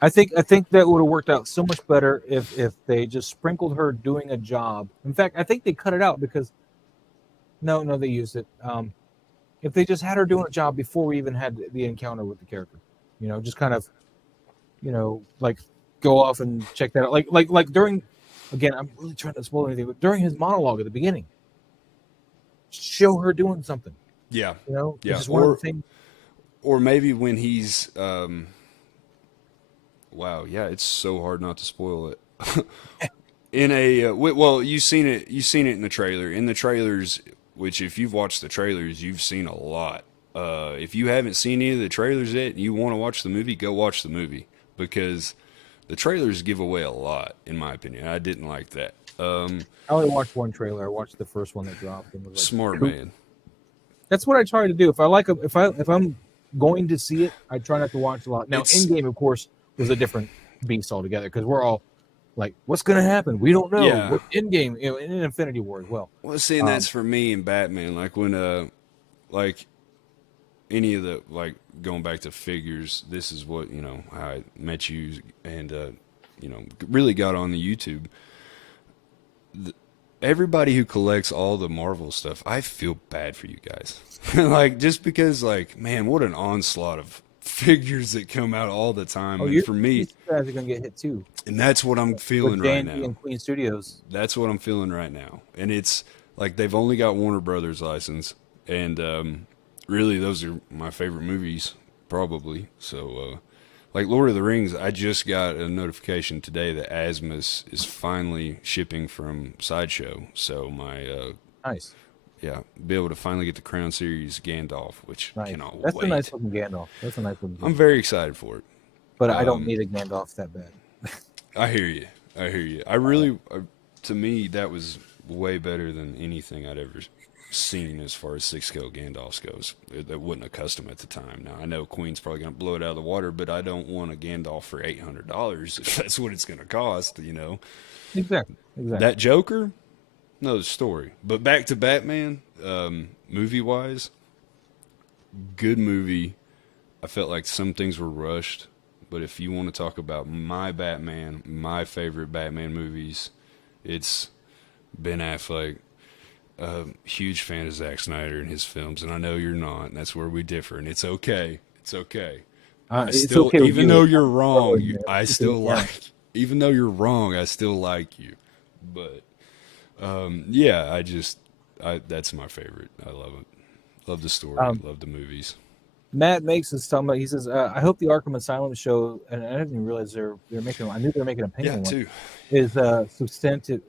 I think that would have worked out so much better if they just sprinkled her doing a job. In fact, I think they cut it out because no, they used it. If they just had her doing a job before we even had the encounter with the character, you know, just kind of, you know, like go off and check that out. Like during, again, I'm really trying to spoil anything, but during his monologue at the beginning, show her doing something. Yeah. You know, yeah. Just one of the things. Or maybe when he's, wow, yeah, it's so hard not to spoil it. In a, well, you've seen it in the trailer. In the trailers, which if you've watched the trailers, you've seen a lot. If you haven't seen any of the trailers yet and you want to watch the movie, go watch the movie, because the trailers give away a lot, in my opinion. I didn't like that. I only watched one trailer. I watched the first one that dropped. And was like, smart man. That's what I try to do. If I'm going to see it, I try not to watch a lot. Now, Endgame, of course, was a different beast altogether, because we're all like, what's going to happen? We don't know. Yeah. Endgame, you know, in Infinity War as well. Well, see, and that's for me and Batman. Like when, like any of the, like going back to figures, this is what, you know, how I met you and, you know, really got on the YouTube. Everybody who collects all the Marvel stuff, I feel bad for you guys. Like, just because, like, man, what an onslaught of figures that come out all the time. Oh, and for me, these guys are gonna get hit too. And that's what I'm feeling right now. And Queen Studios. That's what I'm feeling right now. And it's like they've only got Warner Brothers license, and really those are my favorite movies, probably. So, like Lord of the Rings, I just got a notification today that Asmus is finally shipping from Sideshow. So my nice. Yeah, be able to finally get the Crown Series Gandalf, which cannot That's wait. a nice looking Gandalf. That's a nice looking Gandalf. I'm very excited for it. But I don't need a Gandalf that bad. I hear you. I really, to me, that was way better than anything I'd ever seen as far as 6-scale Gandalfs goes. That wasn't a custom at the time. Now, I know Queen's probably going to blow it out of the water, but I don't want a Gandalf for $800 if that's what it's going to cost, you know. Exactly. That Joker, another story. But back to Batman, movie-wise, good movie. I felt like some things were rushed. But if you want to talk about my Batman, my favorite Batman movies, it's Ben Affleck. Huge fan of Zack Snyder and his films, and I know you're not, and that's where we differ, and it's okay. It's okay. It's okay even though you're wrong, I still like. Even though you're wrong, I still like you. But yeah, that's my favorite. I love it. Love the story. Love the movies. Matt makes us talking about. He says, "I hope the Arkham Asylum show." And I didn't even realize they're making. I knew they were making a penguin one. Too. Is substantive.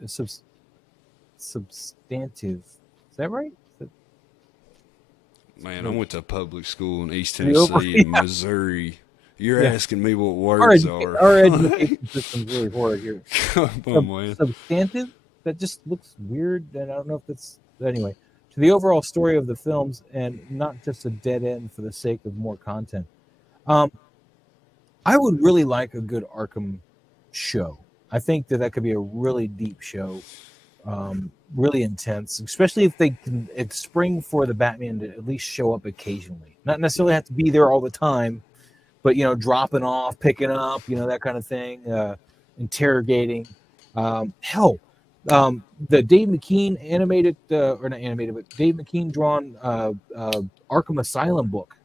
Substantive. Is that right? Man, I went to public school in East Tennessee and Missouri. You're asking me what words are. Our education system's really horrid here. Come on, man. Substantive? That just looks weird, and I don't know if that's... Anyway, to the overall story of the films, and not just a dead end for the sake of more content. I would really like a good Arkham show. I think that could be a really deep show. Really intense, especially if they can spring for the Batman to at least show up occasionally. Not necessarily have to be there all the time, but, you know, dropping off, picking up, you know, that kind of thing, interrogating. Hell, The Dave McKean animated, or not animated, but Dave McKean drawn Arkham Asylum book.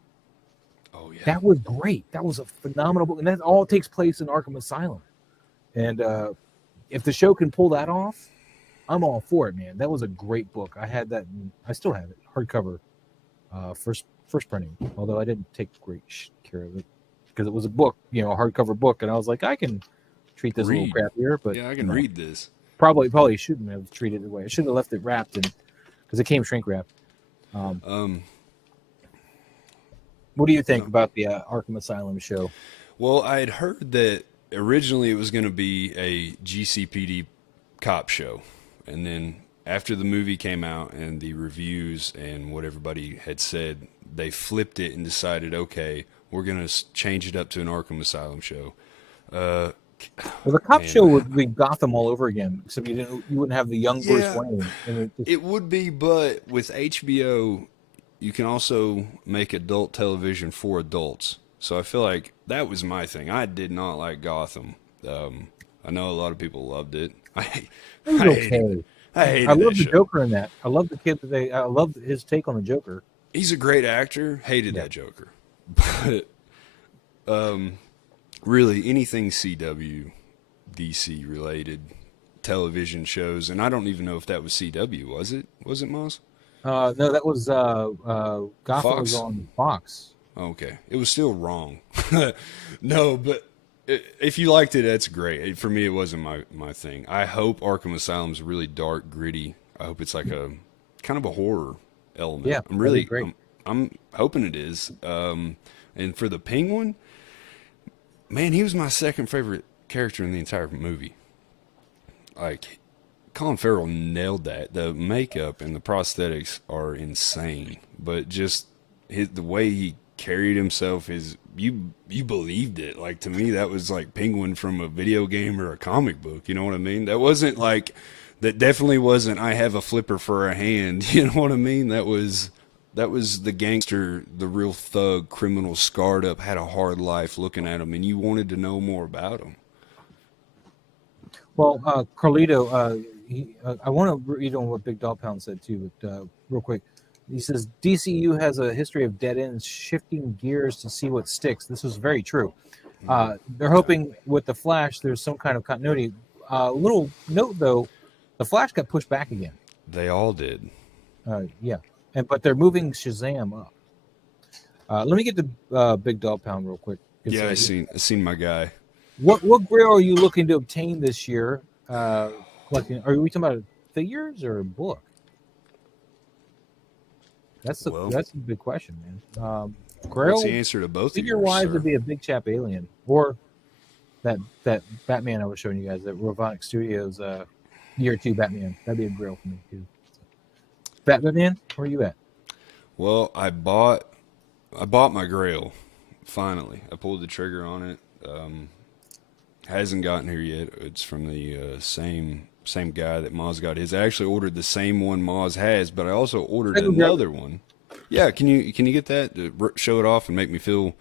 Oh yeah. That was great. That was a phenomenal book, and that all takes place in Arkham Asylum. And if the show can pull that off, I'm all for it, man. That was a great book. I had that. I still have it, hardcover, first printing. Although I didn't take great care of it because it was a book, a hardcover book, and I was like, I can treat this a little crappier, but yeah, I can read this. Probably shouldn't have treated it the way. I should have left it wrapped because it came shrink wrapped. What do you think about the Arkham Asylum show? Well, I had heard that originally it was going to be a GCPD cop show, and then after the movie came out and the reviews and what everybody had said, they flipped it and decided, okay, we're going to change it up to an Arkham Asylum show. Well, the cop show would be Gotham all over again, except you wouldn't have the young Bruce Wayne. It would be, but with HBO, you can also make adult television for adults. So I feel like that was my thing. I did not like Gotham. I know a lot of people loved it. I hated it. I love the Joker in that. I love the kid that I love his take on the Joker. He's a great actor. Hated that Joker. But really, anything CW, DC related television shows, and I don't even know if that was CW. Was it? Was it Moz? No, that was Gotham was on Fox. Okay, it was still wrong. No, but if you liked it, that's great. For me, it wasn't my thing. I hope Arkham Asylum's really dark, gritty. I hope it's like a kind of a horror element. Yeah, I'm really I'm hoping it is. And for the Penguin, man, he was my second favorite character in the entire movie. Like, Colin Farrell nailed that. The makeup and the prosthetics are insane, but just the way he carried himself is you believed it. Like, to me, that was like Penguin from a video game or a comic book. You know what I mean? That wasn't like, that definitely wasn't, I have a flipper for a hand. You know what I mean? That was the gangster, the real thug, criminal, scarred up, had a hard life looking at him, and you wanted to know more about him. Well, Carlito, I want to read on what Big Dog Pound said too, but real quick. He says, DCU has a history of dead ends, shifting gears to see what sticks. This is very true. They're hoping with the Flash, there's some kind of continuity. Little note, though, the Flash got pushed back again. They all did. Yeah. But they're moving Shazam up. Let me get to Big Dog Pound real quick. Yeah, I seen my guy. What Grail are you looking to obtain this year? Collecting? Are we talking about figures or a book? That's a big question, man. Grail, what's the answer to both? Figure-wise, would be a Big Chap Alien, or that Batman I was showing you guys, that Rovonic Studios year 2 Batman. That'd be a Grail for me too. FatBatman, where are you at? Well, I bought my Grail. Finally, I pulled the trigger on it. Hasn't gotten here yet. It's from the same guy that Moz got his. I actually ordered the same one Moz has, but I also ordered another one. Yeah, can you get that to show it off and make me feel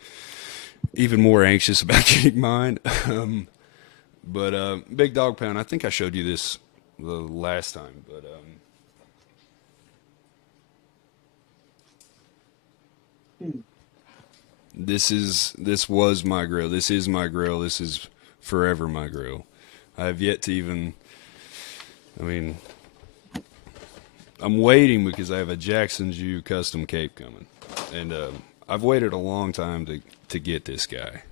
even more anxious about getting mine? But Big Dog Pound, I think I showed you this the last time, but this was my Grail. This is my Grail. This is forever my Grail. I have yet to even, I'm waiting because I have a Jackson Jew custom cape coming. And I've waited a long time to get this guy.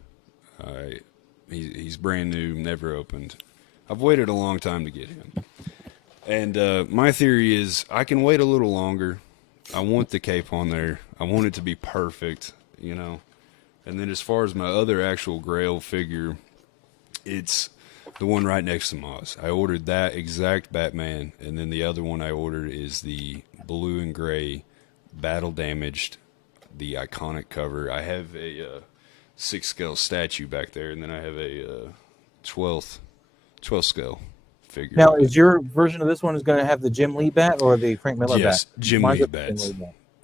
He's brand new, never opened. I've waited a long time to get him. And my theory is I can wait a little longer. I want the cape on there. I want it to be perfect, you know. And then as far as my other actual Grail figure, it's the one right next to Moz. I ordered that exact Batman, and then the other one I ordered is the blue and gray battle damaged, the iconic cover. I have a 6-scale statue back there, and then I have a 12th scale figure. Now, is your version of this one is going to have the Jim Lee bat or the Frank Miller bat? Yes, Jim Lee bats.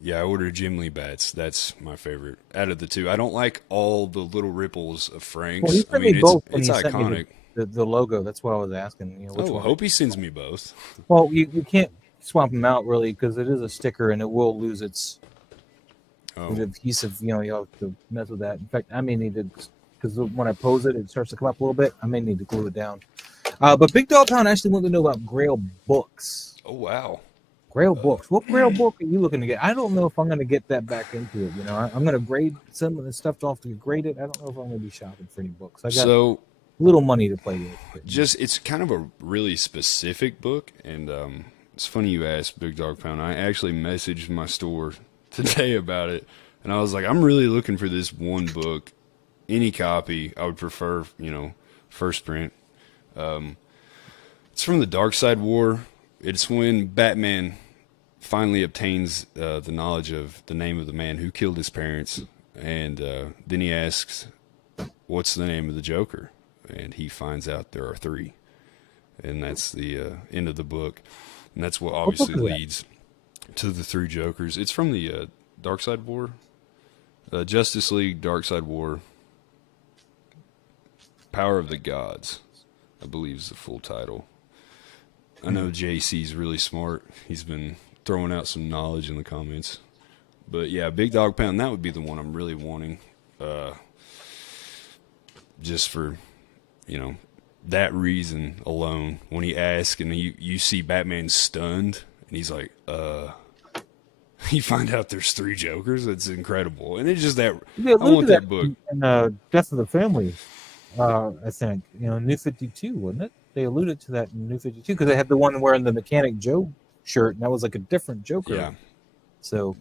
Yeah, I ordered Jim Lee bats. That's my favorite out of the two. I don't like all the little ripples of Frank's. Well, it's iconic. the logo. That's what I was asking. You know, which Oh, I one? hope he sends me both. Well, you can't swap them out really because it is a sticker and it will lose its Oh, adhesive. You know, you have to mess with that. In fact, I may need to, because when I pose it, it starts to come up a little bit. I may need to glue it down. But Big Dog Pound actually wanted to know about Grail Books. oh wow. Grail Books. What Grail book are you looking to get? I don't know if I'm going to get that back into it. You know, I'm going to grade some of the stuff off to grade it. I don't know if I'm going to be shopping for any books. I got little money to play with. Just it's kind of a really specific book, and it's funny you asked, Big Dog Pound. I actually messaged my store today about it, and I was like, I'm really looking for this one book. Any copy, I would prefer, first print. It's from the Dark Side War. It's when Batman finally obtains the knowledge of the name of the man who killed his parents, and then he asks, what's the name of the Joker? And he finds out there are 3. And that's the end of the book. And that's what obviously leads to the 3 Jokers. It's from the Dark Side War. Justice League, Dark Side War, Power of the Gods, I believe is the full title. I know JC's really smart. He's been throwing out some knowledge in the comments. But yeah, Big Dog Pound, that would be the one I'm really wanting. Just for, that reason alone. When he asks and you see Batman stunned, and he's like, you find out there's 3 Jokers? It's incredible. And it's just that, I want that book. In Death of the Family, I think, New 52, wasn't it? They alluded to that in New 52 because they had the one wearing the Mechanic Joe shirt, and that was like a different Joker. Yeah. So,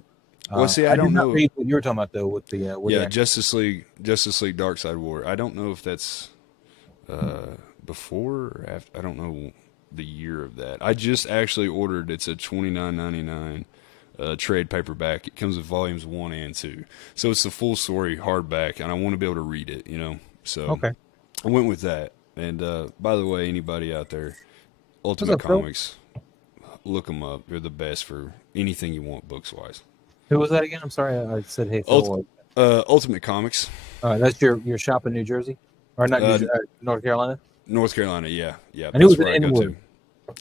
well, see, I don't know. Read what you were talking about though with the Justice League, Dark Side War. I don't know if that's before or after. I don't know the year of that. I just actually ordered. It's a $29.99 trade paperback. It comes with volumes 1 and 2, so it's the full story hardback, and I want to be able to read it. So okay. I went with that. And by the way, anybody out there, Ultimate Comics, look them up. They're the best for anything you want books wise. Who was that again? I'm sorry, I said hey. Ultimate Comics. That's your shop in New Jersey, or not North Carolina? North Carolina, yeah. I knew it was where I go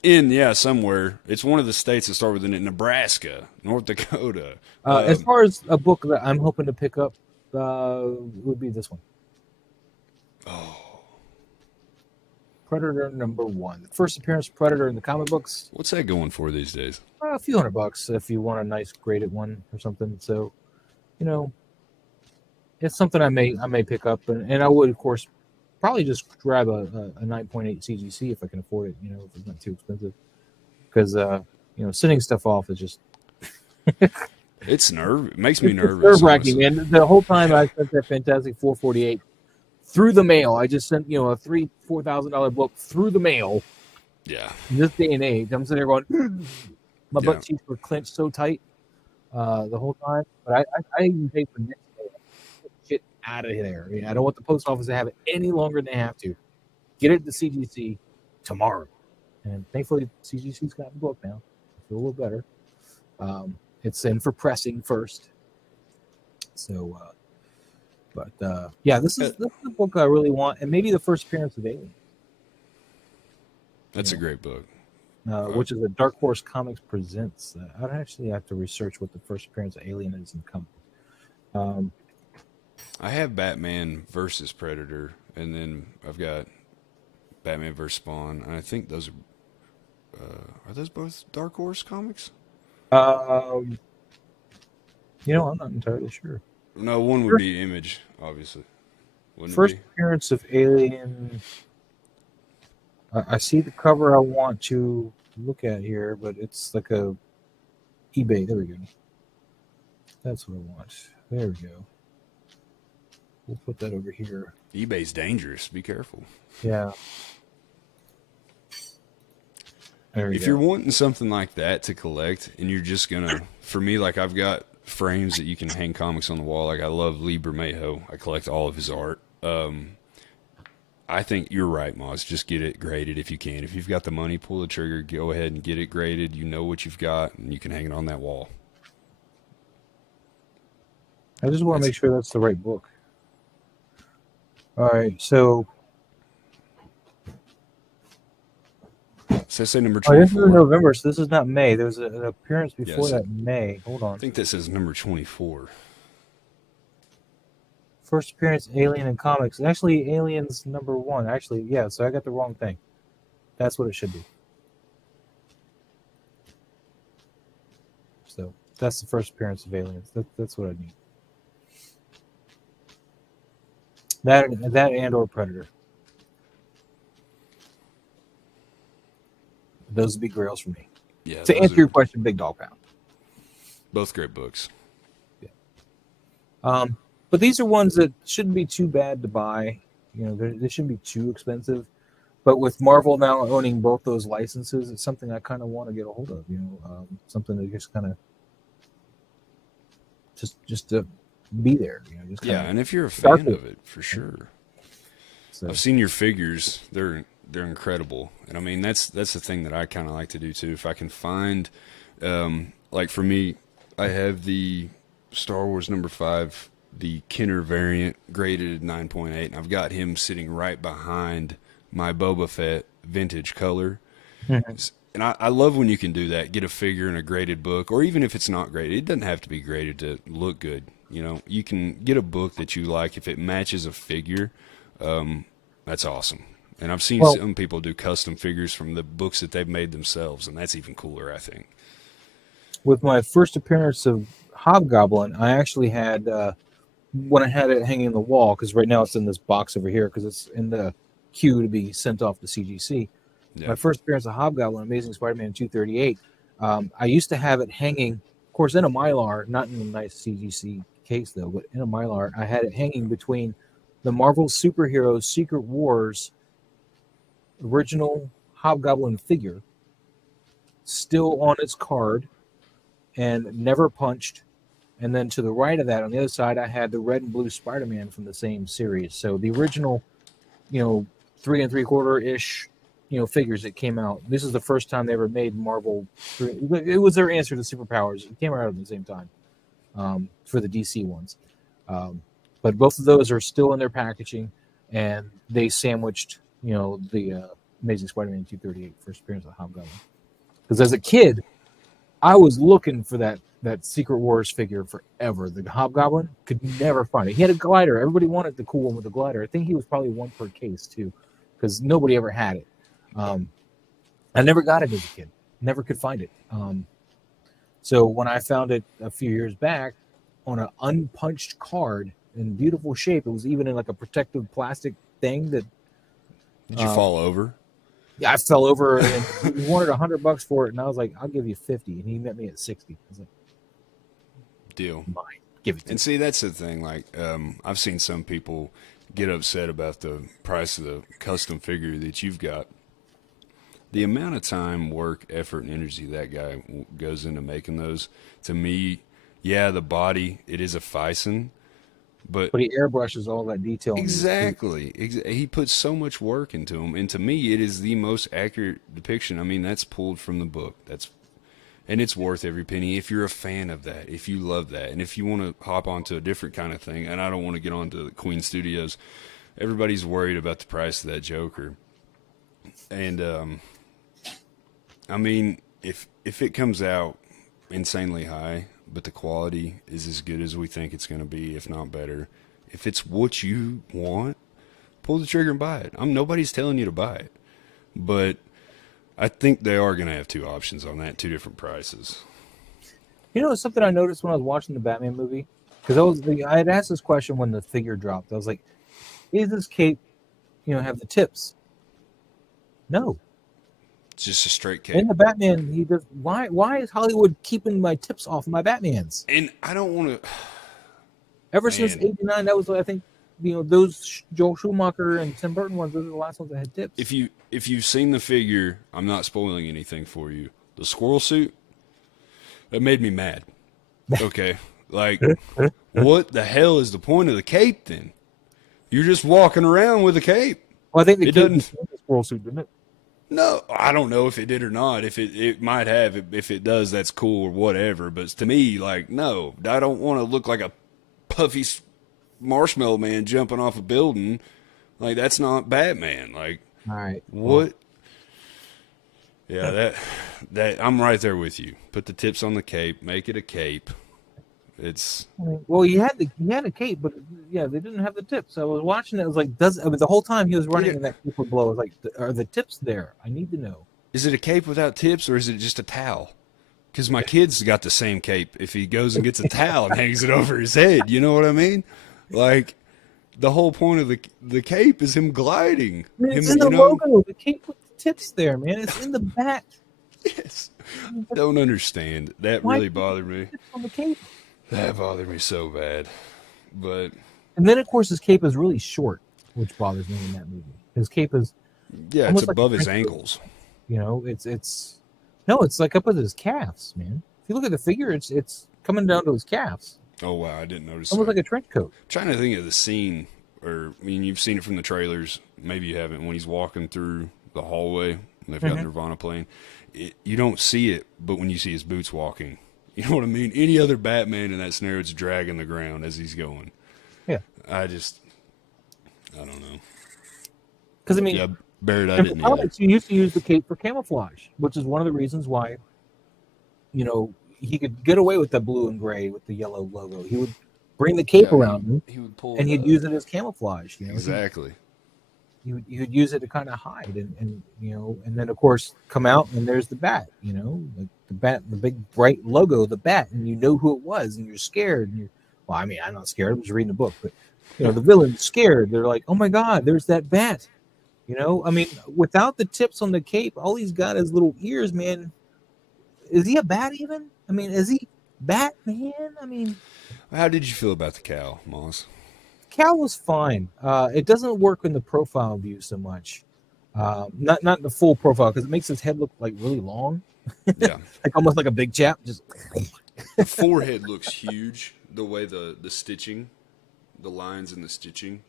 to. Somewhere. It's one of the states that start with an Nebraska, North Dakota. As far as a book that I'm hoping to pick up, would be this one. Oh. Predator #1. The first appearance of Predator in the comic books. What's that going for these days? A few $100 if you want a nice graded one or something. So, it's something I may pick up, and I would of course probably just grab a 9.8 CGC if I can afford it. If it's not too expensive, because sending stuff off is just it makes me nervous. Nerve-wracking, man. The whole time I sent that Fantastic 448 through the mail. I just sent a $3,000-$4,000 book through the mail. Yeah. In this day and age, I'm sitting there going, my butt cheeks were clenched so tight the whole time. But I even paid for next day. Get shit out of there. I don't want the post office to have it any longer than they have to. Get it to CGC tomorrow. And thankfully, CGC's got the book now. I feel a little better. It's in for pressing first. So, this is the book I really want, and maybe the first appearance of Alien. That's a great book. Which is a Dark Horse Comics presents. I'd actually have to research what the first appearance of Alien is in the comic. I have Batman versus Predator, and then I've got Batman versus Spawn, and I think those are those both Dark Horse comics? I'm not entirely sure. No, one would be Image, obviously. First appearance of Alien. I see the cover I want to look at here, but it's like a eBay. There we go. That's what I want. There we go. We'll put that over here. eBay's dangerous. Be careful. Yeah. If you're wanting something like that to collect, and you're just gonna, for me, like I've got frames that you can hang comics on the wall. Like I love Lee Bermejo. I collect all of his art. I think you're right, Moz. Just get it graded if you can. If you've got the money, pull the trigger, go ahead and get it graded. You know what you've got, and you can hang it on that wall. I just want to make sure that's the right book. All right, so So say number Oh, this is 24. November, so this is not May. There was an appearance before Yes, that in May. Hold I on. think that says number 24. First appearance, Alien in comics. Actually, Alien's number 1. Actually, yeah, so I got the wrong thing. That's what it should be. So that's the first appearance of Aliens. That's what I need. That and or Predator. Those would be grails for me. Yeah, To answer your question, Big Dog Pound. Both great books. Yeah. But these are ones that shouldn't be too bad to buy. You know, they shouldn't be too expensive. But with Marvel now owning both those licenses, it's something I kind of want to get a hold of. You know, something to just kind of just to be there. You know, just yeah, and if you're a fan of it, for sure. So. I've seen your figures; they're incredible, and I mean that's the thing that I kind of like to do too. If I can find, like for me, I have the Star Wars number 5, the Kenner variant, graded at 9.8, and I've got him sitting right behind my Boba Fett vintage color. Mm-hmm. And I love when you can do that, get a figure in a graded book, or even if it's not graded, it doesn't have to be graded to look good. You know, you can get a book that you like. If it matches a figure, that's awesome. And I've seen some people do custom figures from the books that they've made themselves, and that's even cooler, I think. With my first appearance of Hobgoblin, I actually had, when I had it hanging on the wall, because right now it's in this box over here, because it's in the queue to be sent off to CGC. Yeah. My first appearance of Hobgoblin, Amazing Spider-Man 238, I used to have it hanging, of course, in a Mylar, not in a nice CGC case, though, but in a Mylar. I had it hanging between the Marvel Superheroes Secret Wars original Hobgoblin figure, still on its card, and never punched. And then to the right of that, on the other side, I had the red and blue Spider-Man from the same series. So the original, 3 3/4-ish, figures that came out. This is the first time they ever made Marvel. It was their answer to superpowers. It came out at the same time for the DC ones. But both of those are still in their packaging, and they sandwiched, the Amazing Spider-Man 238 first appearance of Hobgoblin. Because as a kid, I was looking for that Secret Wars figure forever. The Hobgoblin, could never find it. He had a glider. Everybody wanted the cool one with the glider. I think he was probably one per case too, because nobody ever had it. I never got it as a kid. Never could find it. So when I found it a few years back on an unpunched card in beautiful shape, it was even in like a protective plastic thing that. Did you fall over? Yeah, I fell over and he wanted $100 for it, and I was like, "I'll give you 50," and he met me at 60. I was like, "Deal, mine. Give it to me." And see, that's the thing. Like, I've seen some people get upset about the price of the custom figure that you've got. The amount of time, work, effort, and energy that guy goes into making those, to me, yeah, the body, it is a Fison. But he airbrushes all that detail. Exactly. He puts so much work into them, and to me, it is the most accurate depiction. I mean, that's pulled from the book. And it's worth every penny if you're a fan of that, if you love that, and if you want to hop onto a different kind of thing. And I don't want to get onto the Queen Studios. Everybody's worried about the price of that Joker, and I mean, if it comes out insanely high, but the quality is as good as we think it's going to be, if not better. If it's what you want, pull the trigger and buy it. Nobody's telling you to buy it. But I think they are going to have two options on that, two different prices. Something I noticed when I was watching the Batman movie? Because I had asked this question when the figure dropped. I was like, is this cape, have the tips? No. It's just a straight cape. In the Batman, he does. Why is Hollywood keeping my tips off my Batmans? And I don't want to. Ever since '89, that was, I think, those Joel Schumacher and Tim Burton ones. Those are the last ones that had tips. If you've seen the figure, I'm not spoiling anything for you. The squirrel suit, that made me mad. Okay, like what the hell is the point of the cape then? You're just walking around with a cape. Well, I think it doesn't the squirrel suit, didn't it? No, I don't know if it did or not. If it might have. If it does, that's cool or whatever. But to me, like, no, I don't want to look like a puffy marshmallow man jumping off a building. Like, that's not Batman. Like, all right, what? Yeah, that I'm right there with you. Put the tips on the cape, make it a cape. It's Well, he had a cape, but yeah, they didn't have the tips. I was watching it. I was like, the whole time he was running in that cape would blow. I was like, are the tips there? I need to know. Is it a cape without tips or is it just a towel? Because my kid's got the same cape. If he goes and gets a towel and hangs it over his head, you know what I mean? Like the whole point of the cape is him gliding. Man, it's in the logo. The cape with the tips there, man. It's in the back. Yes. Don't understand. That really bothered me. On the cape. That bothered me so bad. But and then of course his cape is really short, which bothers me in that movie. His cape is it's above his ankles. You know, it's like up at his calves, man. If you look at the figure, it's coming down to his calves. Oh wow, I didn't notice. Almost like a trench coat. I'm trying to think of the scene, or I mean, you've seen it from the trailers. Maybe you haven't. When he's walking through the hallway, and they've got Nirvana playing. You don't see it, but when you see his boots walking, you know what I mean? Any other Batman in that scenario, it's dragging the ground as he's going. Yeah. I don't know. Because, I mean, yeah, Barrett, I didn't either. You used to use the cape for camouflage, which is one of the reasons why, you know, he could get away with the blue and gray with the yellow logo. He would bring the cape around him, he would pull and he'd use it as camouflage. You know? Exactly. He would use it to kind of hide, and you know, and then of course come out and there's the bat. You know, like the bat, the big bright logo, the bat, and you know who it was, and you're scared. And well, I mean, I'm not scared. I'm just reading a book, but you know, the villain's scared. They're like, oh my god, there's that bat. You know, I mean, without the tips on the cape, all he's got is little ears, man. Is he a bat even? I mean, is he Batman? I mean, how did you feel about the cow, Moss? Cow was fine. It doesn't work in the profile view so much. Not in the full profile because it makes his head look like really long. Yeah, like almost like a big chap. Just the forehead looks huge. The way the stitching, the lines and the stitching.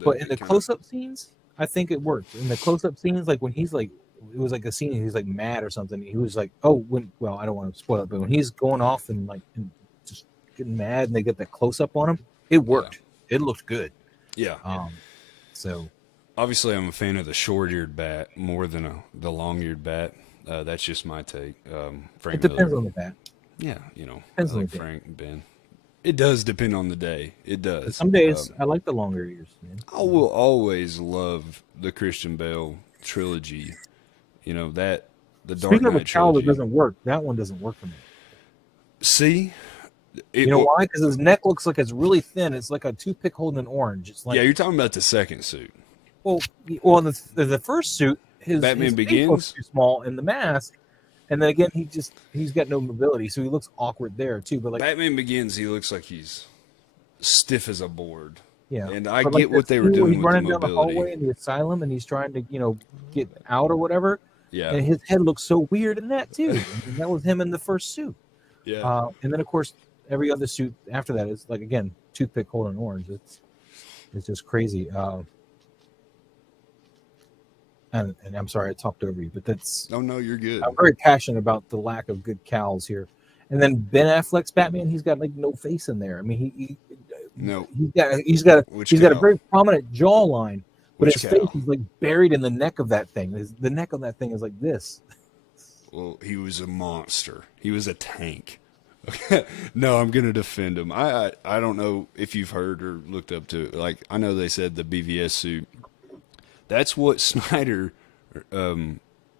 But in the close-up scenes, I think it worked. In the close-up scenes, like when he's like, it was like a scene. He was like mad or something. He was like, I don't want to spoil it, but when he's going off and like and just getting mad, and they get that close-up on him, it worked. Yeah. It looked good. Yeah. So obviously, I'm a fan of the short-eared bat more than the long-eared bat. That's just my take. Frank it depends Miller. on the bat. Yeah, you know, depends like Frank and Ben. It does depend on the day. It does. Some days I like the longer ears. Man. I will always love the Christian Bale trilogy. You know that the Dark Speaking Knight of a cowl trilogy. that doesn't work, that one doesn't work for me. See. You know why? Because his neck looks like it's really thin. It's like a toothpick holding an orange. It's like you're talking about the second suit. Well, the first suit, his Batman Begins face looks too small in the mask, and then again he's got no mobility, so he looks awkward there too. But like Batman Begins, he looks like he's stiff as a board. Yeah, and I get what they were doing he's with running the down mobility. the hallway in the asylum, and he's trying to get out or whatever. Yeah, and his head looks so weird in that too. And that was him in the first suit. Yeah, and then of course. Every other suit after that is like again toothpick holding orange. It's just crazy. And I'm sorry I talked over you, but that's no, you're good. I'm very passionate about the lack of good cowls here. And then Ben Affleck's Batman, he's got like no face in there. I mean, he's got a very prominent jawline, but his face is like buried in the neck of that thing. The neck of that thing is like this. Well, he was a monster. He was a tank. No, I'm gonna defend him. I don't know if you've heard or looked up to it. Like I know they said the BVS suit. That's what Snyder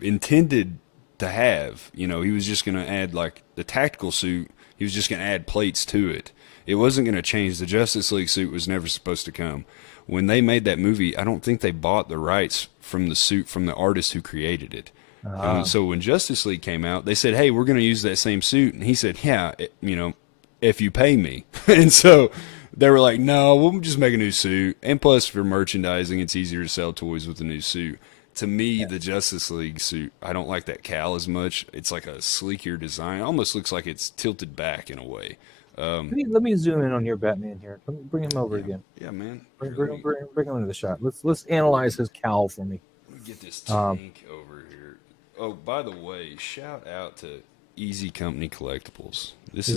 intended to have. You know, he was just gonna add like the tactical suit. He was just gonna add plates to it. It wasn't gonna change. The Justice League suit was never supposed to come. When they made that movie, I don't think they bought the rights from the suit from the artist who created it. So when Justice League came out, they said, hey, we're going to use that same suit. And he said, yeah, if you pay me. And so they were like, no, we'll just make a new suit. And plus for merchandising, it's easier to sell toys with a new suit. To me, the Justice League suit, I don't like that cowl as much. It's like a sleeker design. It almost looks like it's tilted back in a way. Let me zoom in on your Batman here. Bring him over again. Yeah, man. Bring him into the shot. Let's analyze his cowl for me. Let me get this tank over here. Oh, by the way, shout out to Easy Company Collectibles. This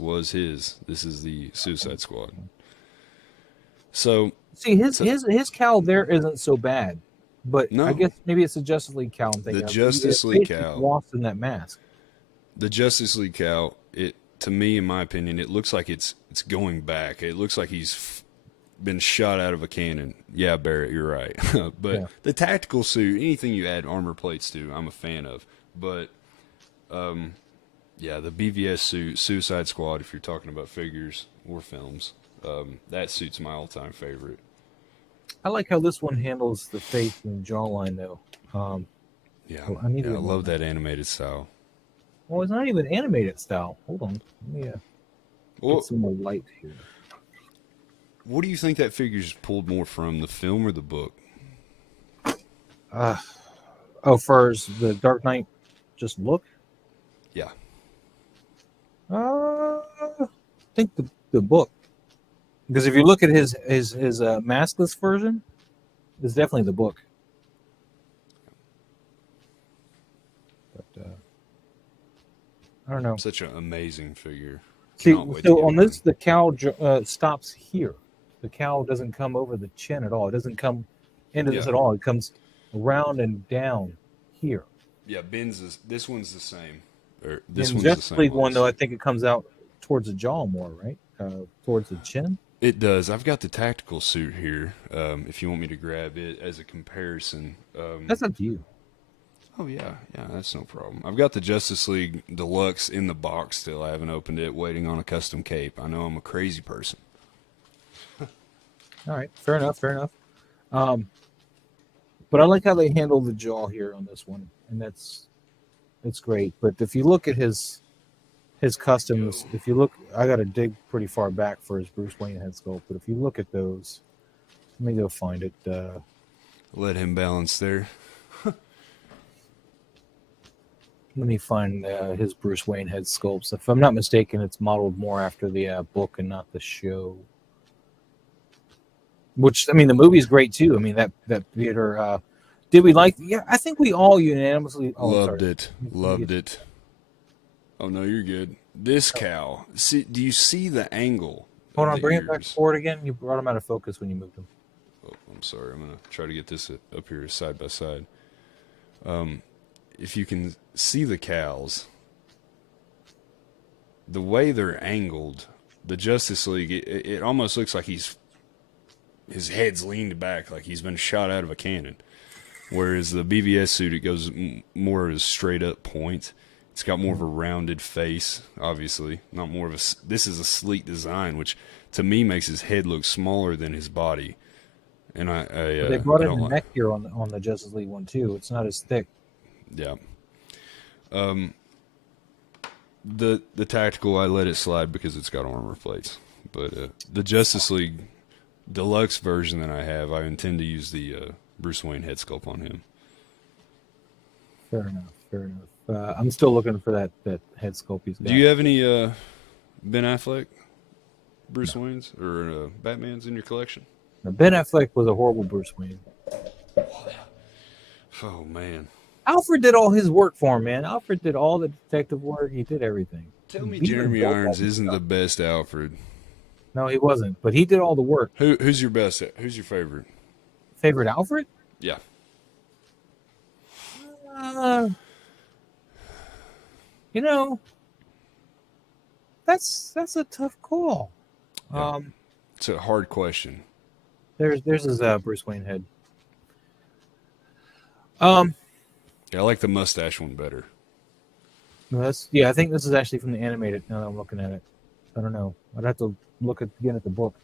was his. This is the Suicide Squad. So see his cowl there isn't so bad. but I No, guess maybe it's the Justice League cowl I'm the thinking of. Justice League Face is cowl. lost in that mask. The Justice League cowl. It to me, in my opinion, it looks like it's going back. It looks like he's been shot out of a cannon. Yeah, Barrett, you're right. But Yeah. the tactical suit, anything you add armor plates to, I'm a fan of. But yeah, the BVS suit, Suicide Squad, if you're talking about figures or films, that suit's my all-time favorite. I like how this one handles the face and jawline though. Yeah, Oh, I need to I get more love of that. that animated style. Well, it's not even animated style. Hold on. Let me get Well, some more light here. what do you think that figure's pulled more from, the film or the book? Uh, oh, first the Dark Knight, just look. Yeah, I think the book, because if you look at his maskless version, it's definitely the book. But I don't know. such an amazing figure. See, Cannot wait to so get on one. this, the cowl stops here. The cowl doesn't come over the chin at all. It doesn't come into this Yeah. at all. It comes around and down here. Yeah, this one's the same. Or In this one's the Justice League same. one, though, I think it comes out towards the jaw more, right? Towards the chin. It does. I've got the tactical suit here. If you want me to grab it as a comparison. That's up to you. Oh yeah, that's no problem. I've got the Justice League Deluxe in the box still. I haven't opened it, waiting on a custom cape. I know I'm a crazy person. All right, fair enough, fair enough. But I like how they handle the jaw here on this one, and that's great. But if you look at his customs, if you look, I got to dig pretty far back for his Bruce Wayne head sculpt. But if you look at those, let me go find it. Let him balance there. Let me find his Bruce Wayne head sculpts. If I'm not mistaken, it's modeled more after the book and not the show. Which, I mean, the movie's great too. I mean, that theater. Did we like? Yeah, I think we all unanimously Loved it. Oh no, you're good. This cow. See, do you see the angle? Hold of on, the bring it back ears? forward again. You brought him out of focus when you moved him. Oh, I'm sorry. I'm gonna try to get this up here side by side. If you can see the cows, the way they're angled, the Justice League, it almost looks like his head's leaned back, like he's been shot out of a cannon. Whereas the BVS suit, it goes more as straight up point. It's got more of a rounded face, obviously. Not more of a. This is a sleek design, which to me makes his head look smaller than his body. And They brought I in don't the like. neck here on the Justice League one too. It's not as thick. Yeah. The tactical, I let it slide because it's got armor plates. But the Justice League Deluxe version that I have, I intend to use the Bruce Wayne head sculpt on him. Fair enough. Fair enough. I'm still looking for that head sculpt he's got. Do you have any Ben Affleck Bruce Waynes or Batmans in your collection? Now, Ben Affleck was a horrible Bruce Wayne. Oh man! Alfred did all his work for him, man. Alfred did all the detective work. He did everything. Tell me, He Jeremy did Irons all isn't stuff. the best Alfred. No, he wasn't. But he did all the work. Who's your best? Who's your favorite? Favorite Alfred? Yeah. You know, that's a tough call. Yeah. It's a hard question. There's his Bruce Wayne head. Yeah, I like the mustache one better. No, I think this is actually from the animated. Now that I'm looking at it, I don't know. I'd have to look again at the book.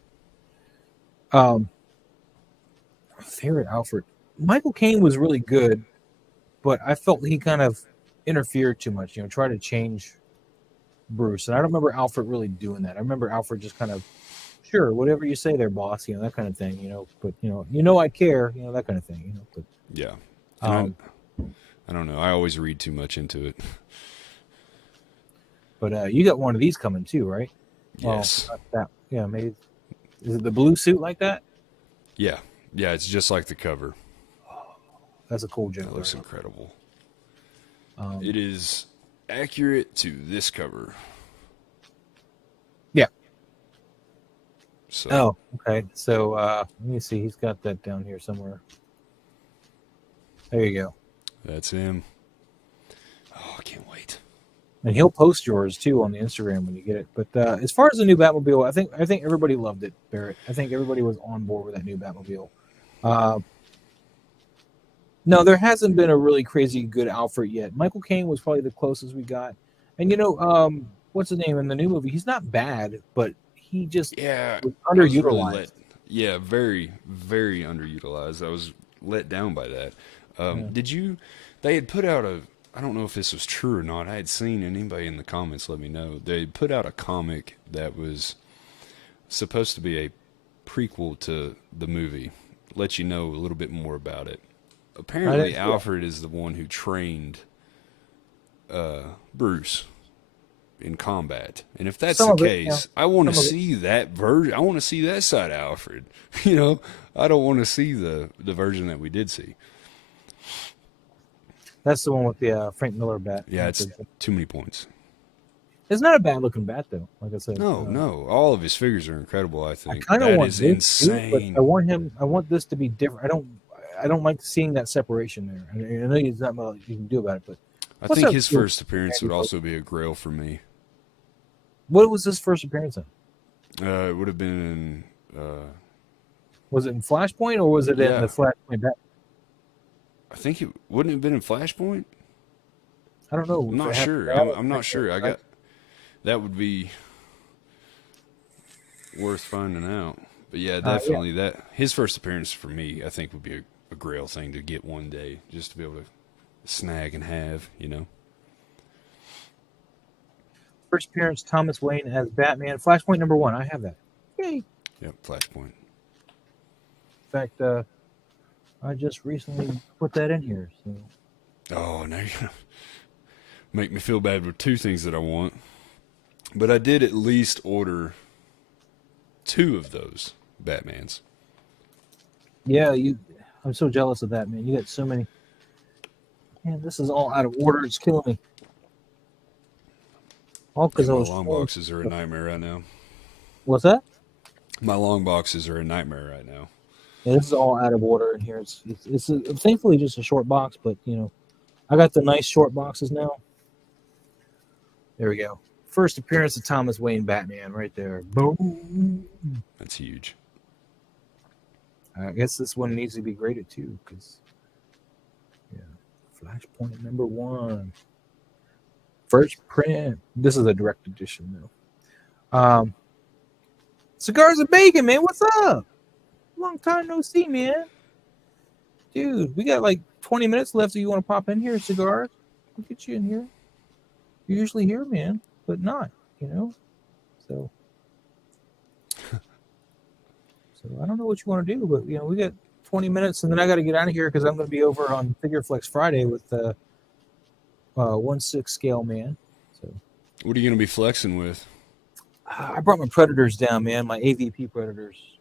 Favorite Alfred. Michael Caine was really good, but I felt he kind of interfered too much. Tried to change Bruce, and I don't remember Alfred really doing that. I remember Alfred just kind of, sure, whatever you say there, boss. That kind of thing. But I care. That kind of thing. But Yeah. And I don't know. I always read too much into it. But you got one of these coming too, right? Yes. Well, not that. Yeah, maybe. Is it the blue suit like that? Yeah. Yeah, it's just like the cover. That's a cool That joke. looks incredible. It is accurate to this cover. Yeah. So Oh, okay. So let me see. He's got that down here somewhere. There you go. That's him. Oh, I can't wait. And he'll post yours too on the Instagram when you get it. But as far as the new Batmobile, I think everybody loved it, Barrett. I think everybody was on board with that new Batmobile. No, there hasn't been a really crazy good Alfred yet. Michael Caine was probably the closest we got. And what's his name in the new movie? He's not bad, but he just was underutilized. Very, very underutilized. I was let down by that. Did you? They had put out I don't know if this was true or not. I had seen, and anybody in the comments let me know. They put out a comic that was supposed to be a prequel to the movie. Let you know a little bit more about it. Apparently, Alfred is the one who trained Bruce in combat. And if that's the case, I want to see that version. I want to see that side of Alfred. I don't want to see the version that we did see. That's the one with the Frank Miller bat. Yeah, it's too many points. It's not a bad looking bat though. Like I said, no, all of his figures are incredible. I think I that is insane. But I want this to be different. I don't like seeing that separation there. I know there's not much you can do about it, but I think his first appearance would also be a Grail for me. What was his first appearance in? It would have been in. Was it in Flashpoint or was it in the Flashpoint bat? I think it wouldn't have been in Flashpoint. I don't know. I'm not sure. I'm not sure. That would be worth finding out. But yeah, definitely that his first appearance for me, I think, would be a Grail thing to get one day, just to be able to snag and have, First appearance, Thomas Wayne as Batman. Flashpoint number 1. I have that. Yay. Yep, Flashpoint. In fact, I just recently put that in here. So. Oh, now you're gonna make me feel bad with 2 things that I want. But I did at least order 2 of those Batmans. Yeah, I'm so jealous of that, man. You got so many. Man, this is all out of order. It's killing me. All because I was. My long boxes are a nightmare right now. What's that? My long boxes are a nightmare right now. Yeah, this is all out of order in here. It's thankfully just a short box, but I got the nice short boxes now. There we go. First appearance of Thomas Wayne Batman right there. Boom. That's huge. I guess this one needs to be graded too, because Flashpoint number 1. First print. This is a direct edition though. Cigars and Bacon, man. What's up? Long time no see, man. Dude, we got like 20 minutes left. So you want to pop in here, Cigars? We'll get you in here. You're usually here, man, but not, So I don't know what you want to do, but we got 20 minutes, and then I got to get out of here because I'm going to be over on Figure Flex Friday with 1/6 scale man. So what are you going to be flexing with? I brought my Predators down, man. My AVP Predators.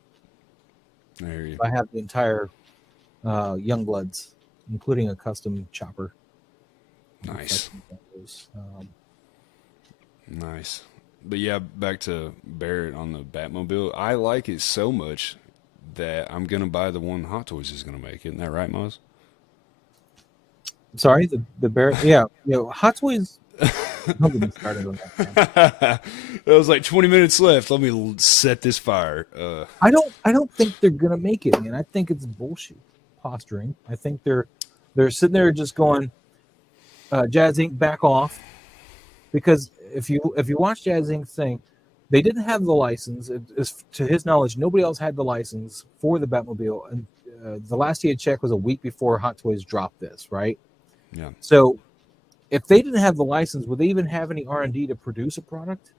There you. I have the entire Youngbloods, including a custom chopper. Nice. Nice. But yeah, back to Barrett on the Batmobile. I like it so much that I'm going to buy the one Hot Toys is going to make. Isn't that right, Moz? Sorry, the Barrett. Yeah, Hot Toys. Don't get me started on that. It was like 20 minutes left. Let me set this fire. I don't think they're gonna make it, man. I think it's bullshit posturing. I think they're sitting there just going, Jazz Inc. back off, because if you watch Jazz Inc. thing, they didn't have the license. To his knowledge, nobody else had the license for the Batmobile, and the last he had checked was a week before Hot Toys dropped this, right? Yeah. So if they didn't have the license, would they even have any R&D to produce a product?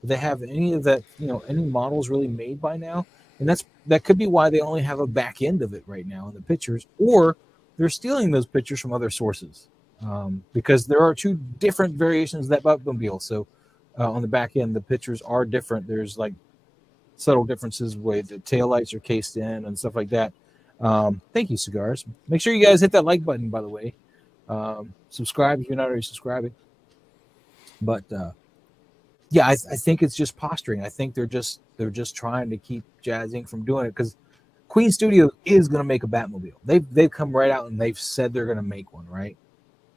Would they have any of that, any models really made by now? And that could be why they only have a back end of it right now in the pictures, or they're stealing those pictures from other sources, because there are 2 different variations of that Batmobile. So on the back end, the pictures are different. There's like subtle differences where the taillights are cased in and stuff like that. Thank you, Cigars. Make sure you guys hit that like button, by the way. Subscribe if you're not already subscribing. But yeah, I think it's just posturing. I think they're just trying to keep Jazz Inc. from doing it, because Queen Studio is going to make a Batmobile. They've come right out and they've said they're going to make one, right?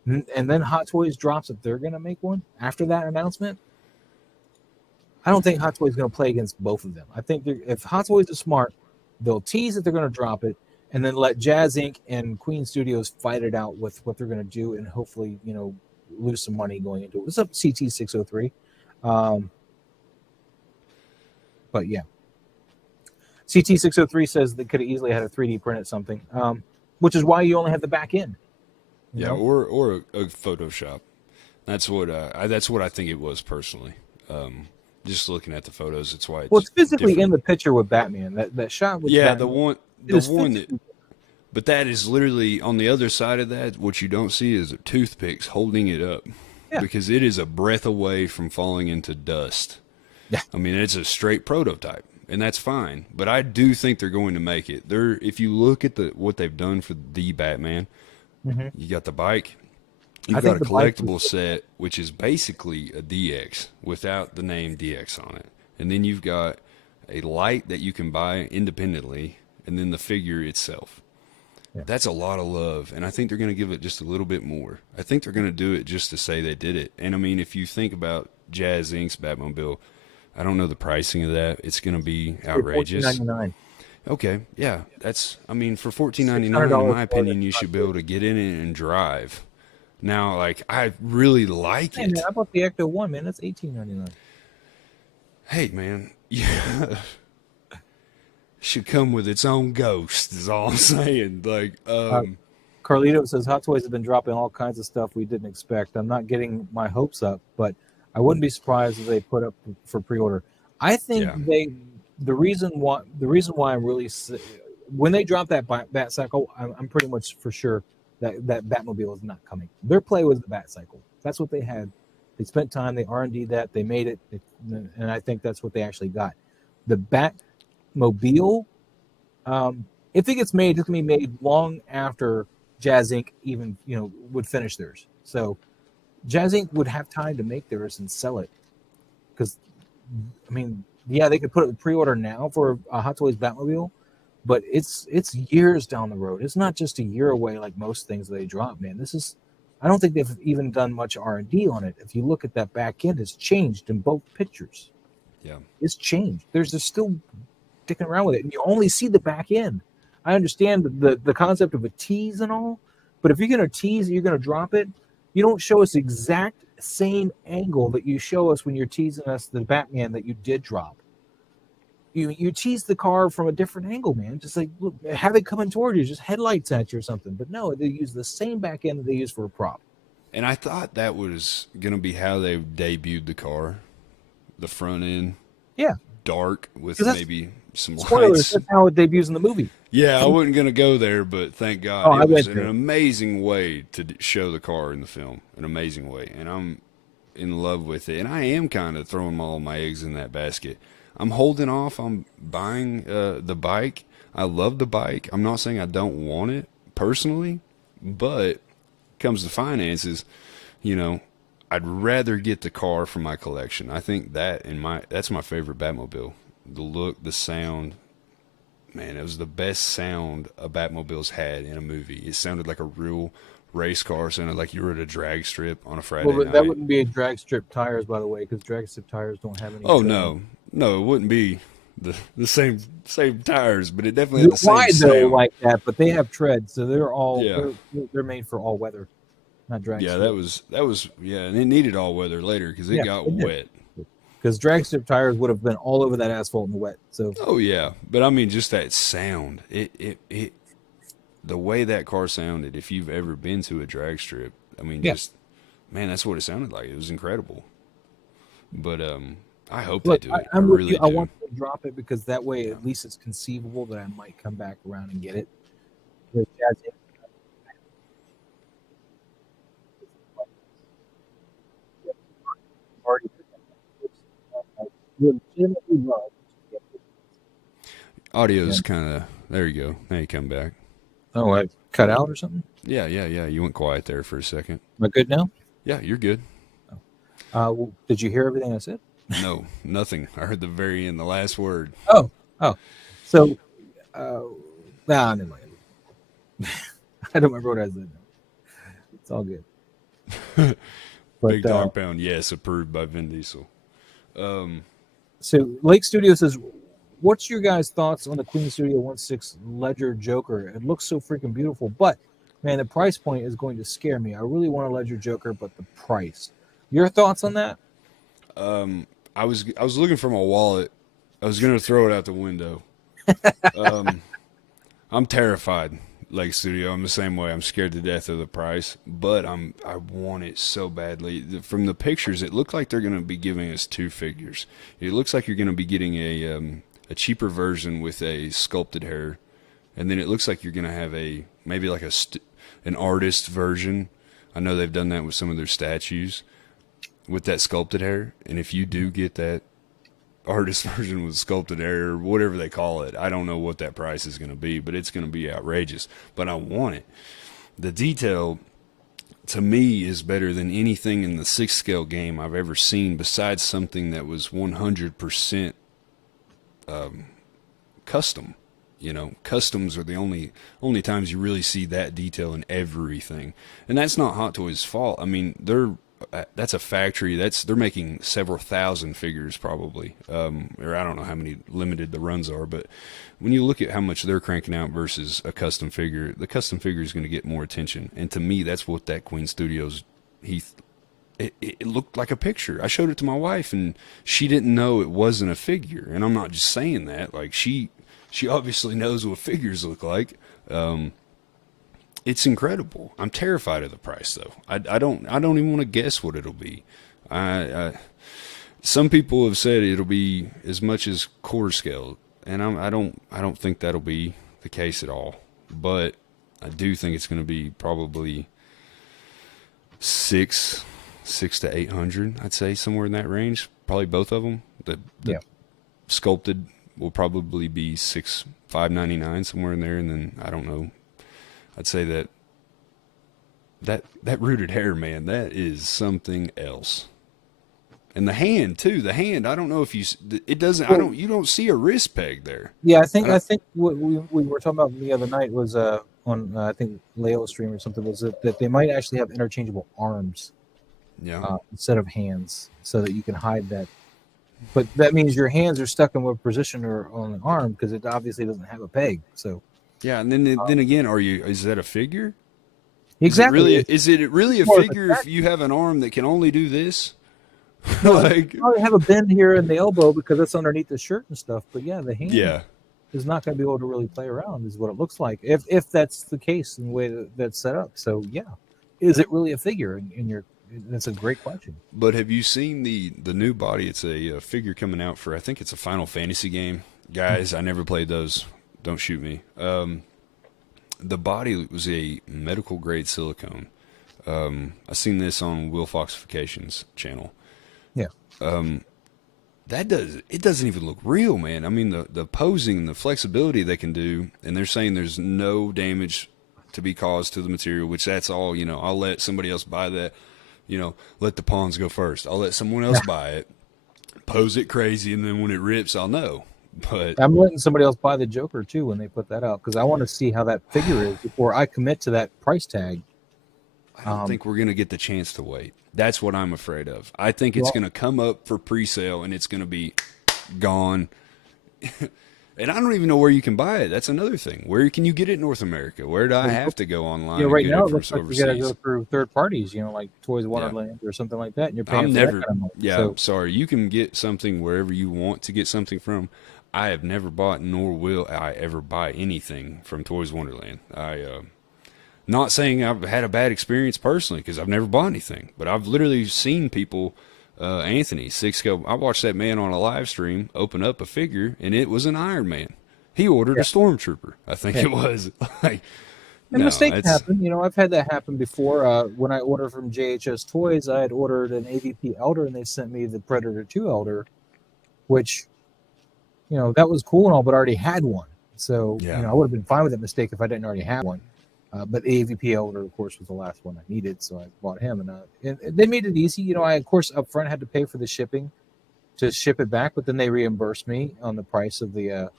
And then Hot Toys drops that they're going to make one after that announcement. I don't think Hot Toys is going to play against both of them. I think if Hot Toys is smart, they'll tease that they're going to drop it, and then let Jazz Inc. and Queen Studios fight it out with what they're going to do, and hopefully, lose some money going into it. What's up, CT603? But yeah, CT603 says they could have easily had a 3D printed something, which is why you only have the back end. Yeah, or a Photoshop. That's what I think it was personally. Just looking at the photos, it's why it's physically different. In the picture with Batman. That shot with Batman, the one that. But that is literally on the other side of that. What you don't see is toothpicks holding it up, because it is a breath away from falling into dust. Yeah. I mean, it's a straight prototype, and that's fine. But I do think they're going to make it. If you look at what they've done for the Batman, you got the bike. You've got a collectible set, which is basically a DX without the name DX on it. And then you've got a light that you can buy independently, and then the figure itself. Yeah. That's a lot of love, and I think they're going to give it just a little bit more. I think they're going to do it just to say they did it. And, I mean, if you think about Jazz Inc.'s Batmobile, I don't know the pricing of that. It's going to be outrageous. $14.99. Okay, yeah. For $14.99, in my opinion, you should be able to get in it and drive. Now, I really like it. Man, I bought the Ecto 1, man. That's $18.99. Hey, man. Yeah. Should come with its own ghost, is all I'm saying. Carlito says, Hot Toys have been dropping all kinds of stuff we didn't expect. I'm not getting my hopes up, but I wouldn't be surprised if they put up for pre-order. I think the reason why I'm really... When they drop that Bat Cycle, I'm pretty much for sure that Batmobile is not coming. Their play was the Bat Cycle. That's what they had. They spent time. They R&D'd that. They made it. And I think that's what they actually got. The Batmobile, if it gets made, it's going to be made long after Jazz Inc. even, would finish theirs. So Jazz Inc. would have time to make theirs and sell it. Because, I mean, yeah, they could put it in pre-order now for a Hot Toys Batmobile, but it's years down the road. It's not just a year away like most things they drop, man. I don't think they've even done much R&D on it. If you look at that back end, it's changed in both pictures. Yeah. It's changed. There's still dicking around with it, and you only see the back end. I understand the concept of a tease and all, but if you're going to tease, you're going to drop it, you don't show us the exact same angle that you show us when you're teasing us the Batman that you did drop. You tease the car from a different angle, man. Just like, look, have it coming toward you, just headlights at you or something. But no, they use the same back end that they use for a prop. And I thought that was going to be how they debuted the car, the front end. Yeah. Dark with maybe some spoilers, lights. That's how it debuts in the movie. Yeah, I wasn't going to go there, but thank God. It was an amazing way to show the car in the film. An amazing way. And I'm in love with it. And I am kind of throwing all my eggs in that basket. I'm holding off on buying the bike. I love the bike. I'm not saying I don't want it personally, but comes to finances, I'd rather get the car for my collection. I think that's my favorite Batmobile. The look, the sound. Man, it was the best sound a Batmobile's had in a movie. It sounded like a real race car. It sounded like you were at a drag strip on a Friday night. That wouldn't be a drag strip tires, by the way, because drag strip tires don't have any. Oh, no, it wouldn't be the same tires, but it definitely had the same sound. Like that, but they have treads, so they're all they're made for all weather, not drag. Yeah, strip. that was and it needed all weather later because it got wet. Because drag strip tires would have been all over that asphalt in the wet. So. Oh yeah, but I mean, just that sound, it the way that car sounded. If you've ever been to a drag strip, I mean, that's what it sounded like. It was incredible. But I hope they do it. I really do. I want to drop it because that way, at least it's conceivable that I might come back around and get it. Audio's kind of there. You go. Now you come back. Oh, I cut out or something? Yeah. You went quiet there for a second. Am I good now? Yeah, you're good. Well, did you hear everything I said? No, nothing. I heard the very end, the last word. Oh. So, Nah, never mind. I don't remember what I said. It's all good. But, Big dog pound, yes, approved by Vin Diesel. So Lake Studio says, what's your guys' thoughts on the Queen Studio 16 Ledger Joker? It looks so freaking beautiful, but man, the price point is going to scare me. I really want a Ledger Joker, but the price. Your thoughts on that? I was looking for my wallet. I was gonna throw it out the window. I'm terrified. Lake Studio, I'm the same way. I'm scared to death of the price, but I want it so badly. From the pictures, it looked like they're going to be giving us 2 figures. It looks like you're going to be getting a cheaper version with a sculpted hair, and then it looks like you're going to have maybe like an artist version. I know they've done that with some of their statues with that sculpted hair, and if you do get that artist version with sculpted hair or whatever they call it, I don't know what that price is going to be, but it's going to be outrageous. But I want it. The detail to me is better than anything in the 6 scale game I've ever seen, besides something that was 100% custom. You know, customs are the only times you really see that detail in everything, and that's not Hot Toys' fault. I mean, that's a factory. They're making several thousand figures probably, or I don't know how many limited the runs are. But when you look at how much they're cranking out versus a custom figure, the custom figure is going to get more attention. And to me, that's what that Queen Studios it looked like a picture. I showed it to my wife, and she didn't know it wasn't a figure. And I'm not just saying that. Like she obviously knows what figures look like. It's incredible. I'm terrified of the price, though. I don't even want to guess what it'll be. Some people have said it'll be as much as quarter scale, and I don't think that'll be the case at all. But I do think it's going to be probably six to 800. I'd say somewhere in that range. Probably both of them. The sculpted will probably be $599 somewhere in there, and then I don't know. I'd say that rooted hair, man, that is something else. And the hand too. The hand, I don't know if you don't see a wrist peg there. Yeah, I think what we were talking about the other night was on I think Leo stream or something, was that they might actually have interchangeable arms, instead of hands, so that you can hide that. But that means your hands are stuck in what position or on the arm, because it obviously doesn't have a peg. So yeah, and then again, is that a figure? Exactly. Is it really a figure if you have an arm that can only do this? Like, you probably have a bend here in the elbow because it's underneath the shirt and stuff. But yeah, the hand is not going to be able to really play around, is what it looks like, if that's the case in the way that's set up. So yeah, is it really a figure in your? That's a great question. But have you seen the new body? It's a figure coming out for, I think it's a Final Fantasy game. Guys, I never played those. Don't shoot me. The body was a medical grade silicone. I seen this on Will Foxification's channel. Yeah. It doesn't even look real, man. I mean, the posing and the flexibility they can do, and they're saying there's no damage to be caused to the material, which that's all, I'll let somebody else buy that. Let the pawns go first. I'll let someone else buy it, pose it crazy, and then when it rips, I'll know. But I'm letting somebody else buy the Joker too when they put that out, because I want to see how that figure is before I commit to that price tag. I don't think we're going to get the chance to wait. That's what I'm afraid of. I think it's going to come up for pre-sale and it's going to be gone. And I don't even know where you can buy it. That's another thing. Where can you get it in North America? Where do I have to go online? Right now it looks like you got to go through third parties, like Toys Wonderland or something like that, and you're paying for that kind of money. I'm sorry. You can get something wherever you want to get something from. I have never bought, nor will I ever buy anything from Toys Wonderland. Not saying I've had a bad experience personally, because I've never bought anything, but I've literally seen people, Anthony, 6 scale, I watched that man on a live stream open up a figure, and it was an Iron Man. He ordered a Stormtrooper, I think it was. Mistakes happen. I've had that happen before. When I ordered from JHS Toys, I had ordered an AVP Elder, and they sent me the Predator 2 Elder, which, that was cool and all, but I already had one. So, I would have been fine with that mistake if I didn't already have one. But the AVP Elder, of course, was the last one I needed, so I bought him. And they made it easy. I, of course, up front had to pay for the shipping to ship it back, but then they reimbursed me on the price of the,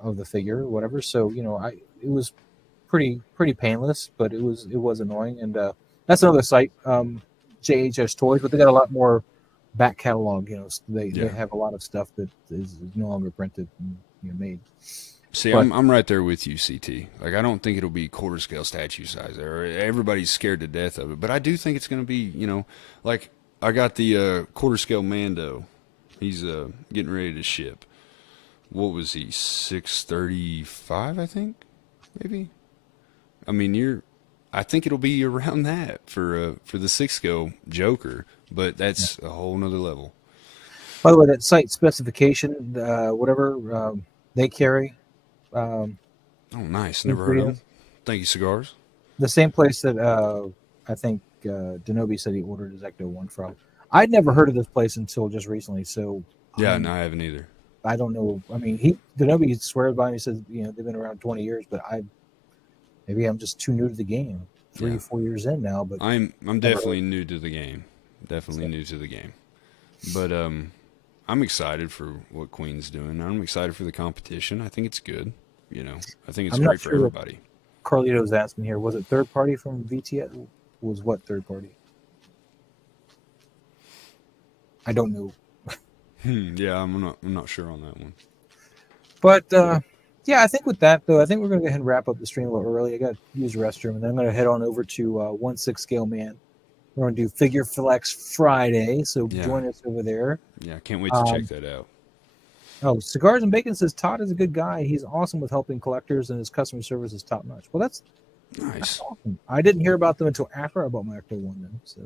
of the figure or whatever. So it was pretty painless, but it was annoying. And that's another site, JHS Toys, but they got a lot more back catalog. They have a lot of stuff that is no longer printed and made. See, I'm right there with you, CT. Like, I don't think it'll be quarter scale statue size. Everybody's scared to death of it, but I do think it's going to be, like I got the quarter scale Mando. He's getting ready to ship. What was he? 635, I think, maybe. I mean, I think it'll be around that for the 6 scale Joker, but that's a whole nother level. By the way, that site specification, whatever they carry. Oh, nice. Never heard of them. Thank you, cigars. The same place that I think Denobi said he ordered his Ecto 1 from. I'd never heard of this place until just recently, so... Yeah, no, I haven't either. I don't know. I mean, Denobi swears by him. He says, they've been around 20 years, but maybe I'm just too new to the game. 3 or 4 years in now, but... I'm definitely new to the game. New to the game. But I'm excited for what Queen's doing. I'm excited for the competition. I think it's good. I think it's great for everybody. Carlito's asking here, was it third party from VTS? Was what third party? I don't know. Yeah, I'm not sure on that one. But I think with that though, I think we're going to go ahead and wrap up the stream a little early. I got to use the restroom, and then I'm going to head on over to 1/6 Scale Man. We're going to do Figure Flex Friday, so join us over there. Yeah, can't wait to check that out. Oh, Cigars and Bacon says Todd is a good guy. He's awesome with helping collectors, and his customer service is top notch. Well, that's nice. That's awesome. I didn't hear about them until after I bought my Ecto 1 then. So.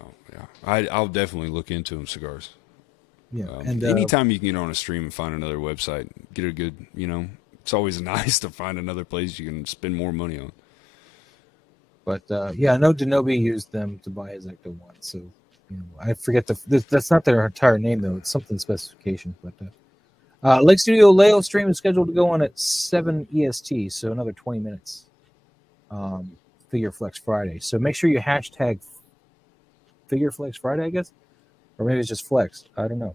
Oh yeah, I'll definitely look into them, cigars. Yeah, and anytime you can get on a stream and find another website, get a good, it's always nice to find another place you can spend more money on. But I know Denobi used them to buy his Ecto 1, so I forget that's not their entire name though. It's something specification. But Lake Studio Leo stream is scheduled to go on at 7 EST, so another 20 minutes. Figure Flex Friday. So make sure you hashtag Figure Flex Friday, I guess, or maybe it's just Flex. I don't know.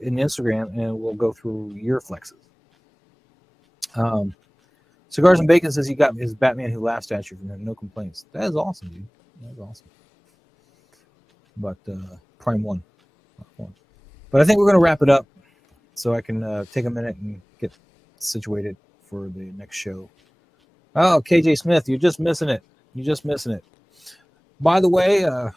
In Instagram, and we'll go through your flexes. Cigars and Bacon says he got his Batman Who Laughs statue from him. No complaints. That is awesome, dude. That is awesome. But Prime 1. But I think we're going to wrap it up so I can take a minute and get situated for the next show. Oh, KJ Smith, you're just missing it. By the way, I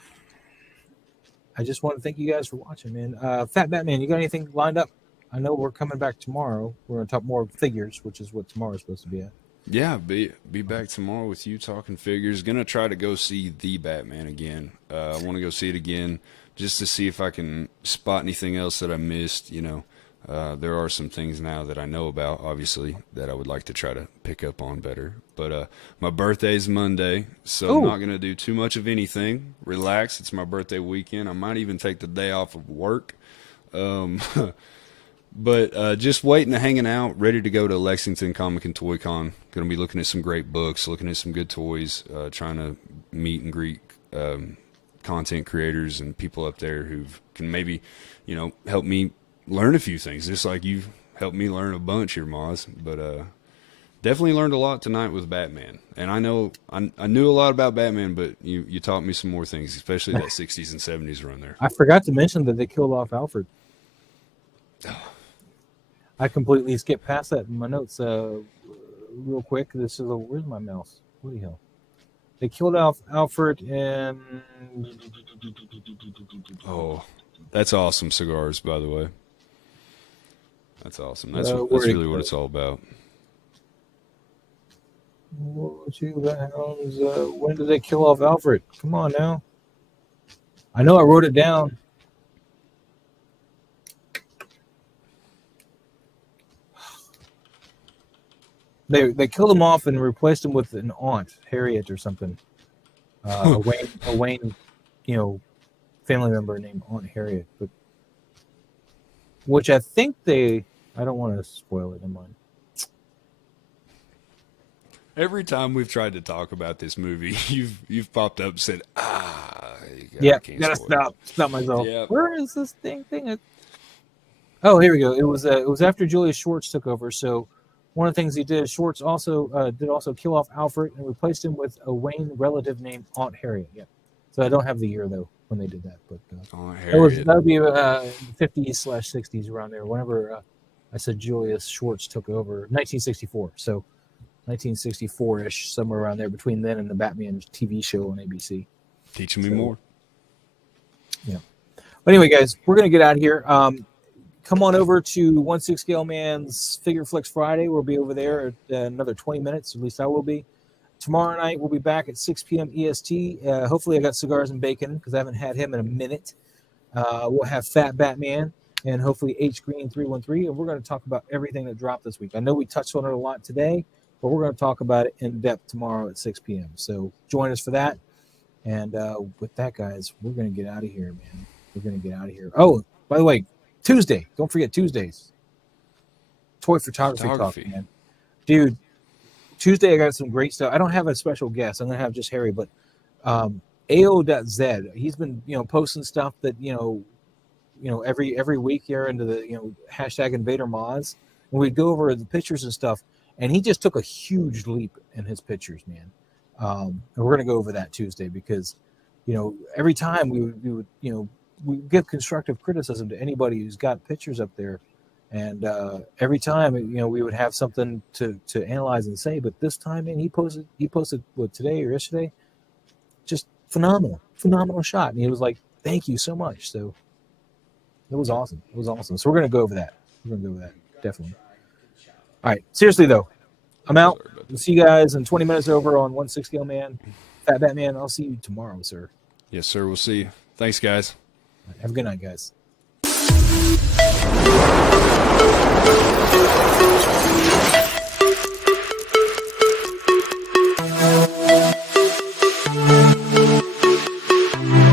just want to thank you guys for watching, man. FatBatman, you got anything lined up? I know we're coming back tomorrow. We're going to talk more figures, which is what tomorrow's supposed to be at. Yeah, be back tomorrow with you talking figures. Gonna try to go see the Batman again. I want to go see it again just to see if I can spot anything else that I missed. There are some things now that I know about, obviously, that I would like to try to pick up on better. But my birthday's Monday, so I'm not going to do too much of anything. Relax. It's my birthday weekend. I might even take the day off of work. But just waiting and hanging out, ready to go to Lexington Comic and Toy Con. Going to be looking at some great books, looking at some good toys, trying to meet and greet content creators and people up there who can maybe, help me learn a few things, just like you've helped me learn a bunch here, Moz. But definitely learned a lot tonight with Batman. And I know I knew a lot about Batman, but you taught me some more things, especially that 60s and 70s run there. I forgot to mention that they killed off Alfred. I completely skipped past that in my notes. Real quick, where's my mouse? What the hell? They killed off Alfred and... Oh, that's awesome, Cigars, by the way. That's awesome. That's really what it's all about. When did they kill off Alfred? Come on now. I know I wrote it down. They killed him off and replaced him with an aunt, Harriet or something. A Wayne, family member named Aunt Harriet, but which I think I don't want to spoil it in mine. Every time we've tried to talk about this movie, you've popped up and said, gotta stop myself. Yep. Where is this thing? Oh, here we go. It was after Julius Schwartz took over. So one of the things he did, Schwartz also kill off Alfred and replaced him with a Wayne relative named Aunt Harriet. Yeah. So I don't have the year though when they did that, but that would be 50s/60s around there. Whenever I said Julius Schwartz took over, 1964. So 1964-ish, somewhere around there between then and the Batman TV show on ABC. Teaching me more. Yeah. But anyway, guys, we're gonna get out of here. Come on over to 16ScaleMan's Figure Flicks Friday. We'll be over there at another 20 minutes. At least I will be. Tomorrow night, we'll be back at 6 p.m. EST. Hopefully, I got cigars and bacon because I haven't had him in a minute. We'll have FatBatman and hopefully H Green 313. And we're going to talk about everything that dropped this week. I know we touched on it a lot today, but we're going to talk about it in depth tomorrow at 6 p.m. So join us for that. And with that, guys, we're going to get out of here, man. We're going to get out of here. Oh, by the way, Tuesday. Don't forget Tuesdays. Toy photography talk, man. Dude, Tuesday I got some great stuff. I don't have a special guest. I'm going to have just Harry, but AO.Z, he's been, posting stuff that, every week here into the, hashtag Invader Mods. And we'd go over the pictures and stuff. And he just took a huge leap in his pictures, man. And we're going to go over that Tuesday because, every time we would we give constructive criticism to anybody who's got pictures up there, and every time we would have something to analyze and say. But this time, man, he posted what, today or yesterday, just phenomenal shot, and he was like, "Thank you so much." So it was awesome. So we're gonna go over that. Definitely. All right, seriously though, I'm out. We'll see you guys in 20 minutes over on 16ScaleMan, FatBatman. I'll see you tomorrow, sir. Yes, sir. We'll see you. Thanks, guys. Have a good night, guys.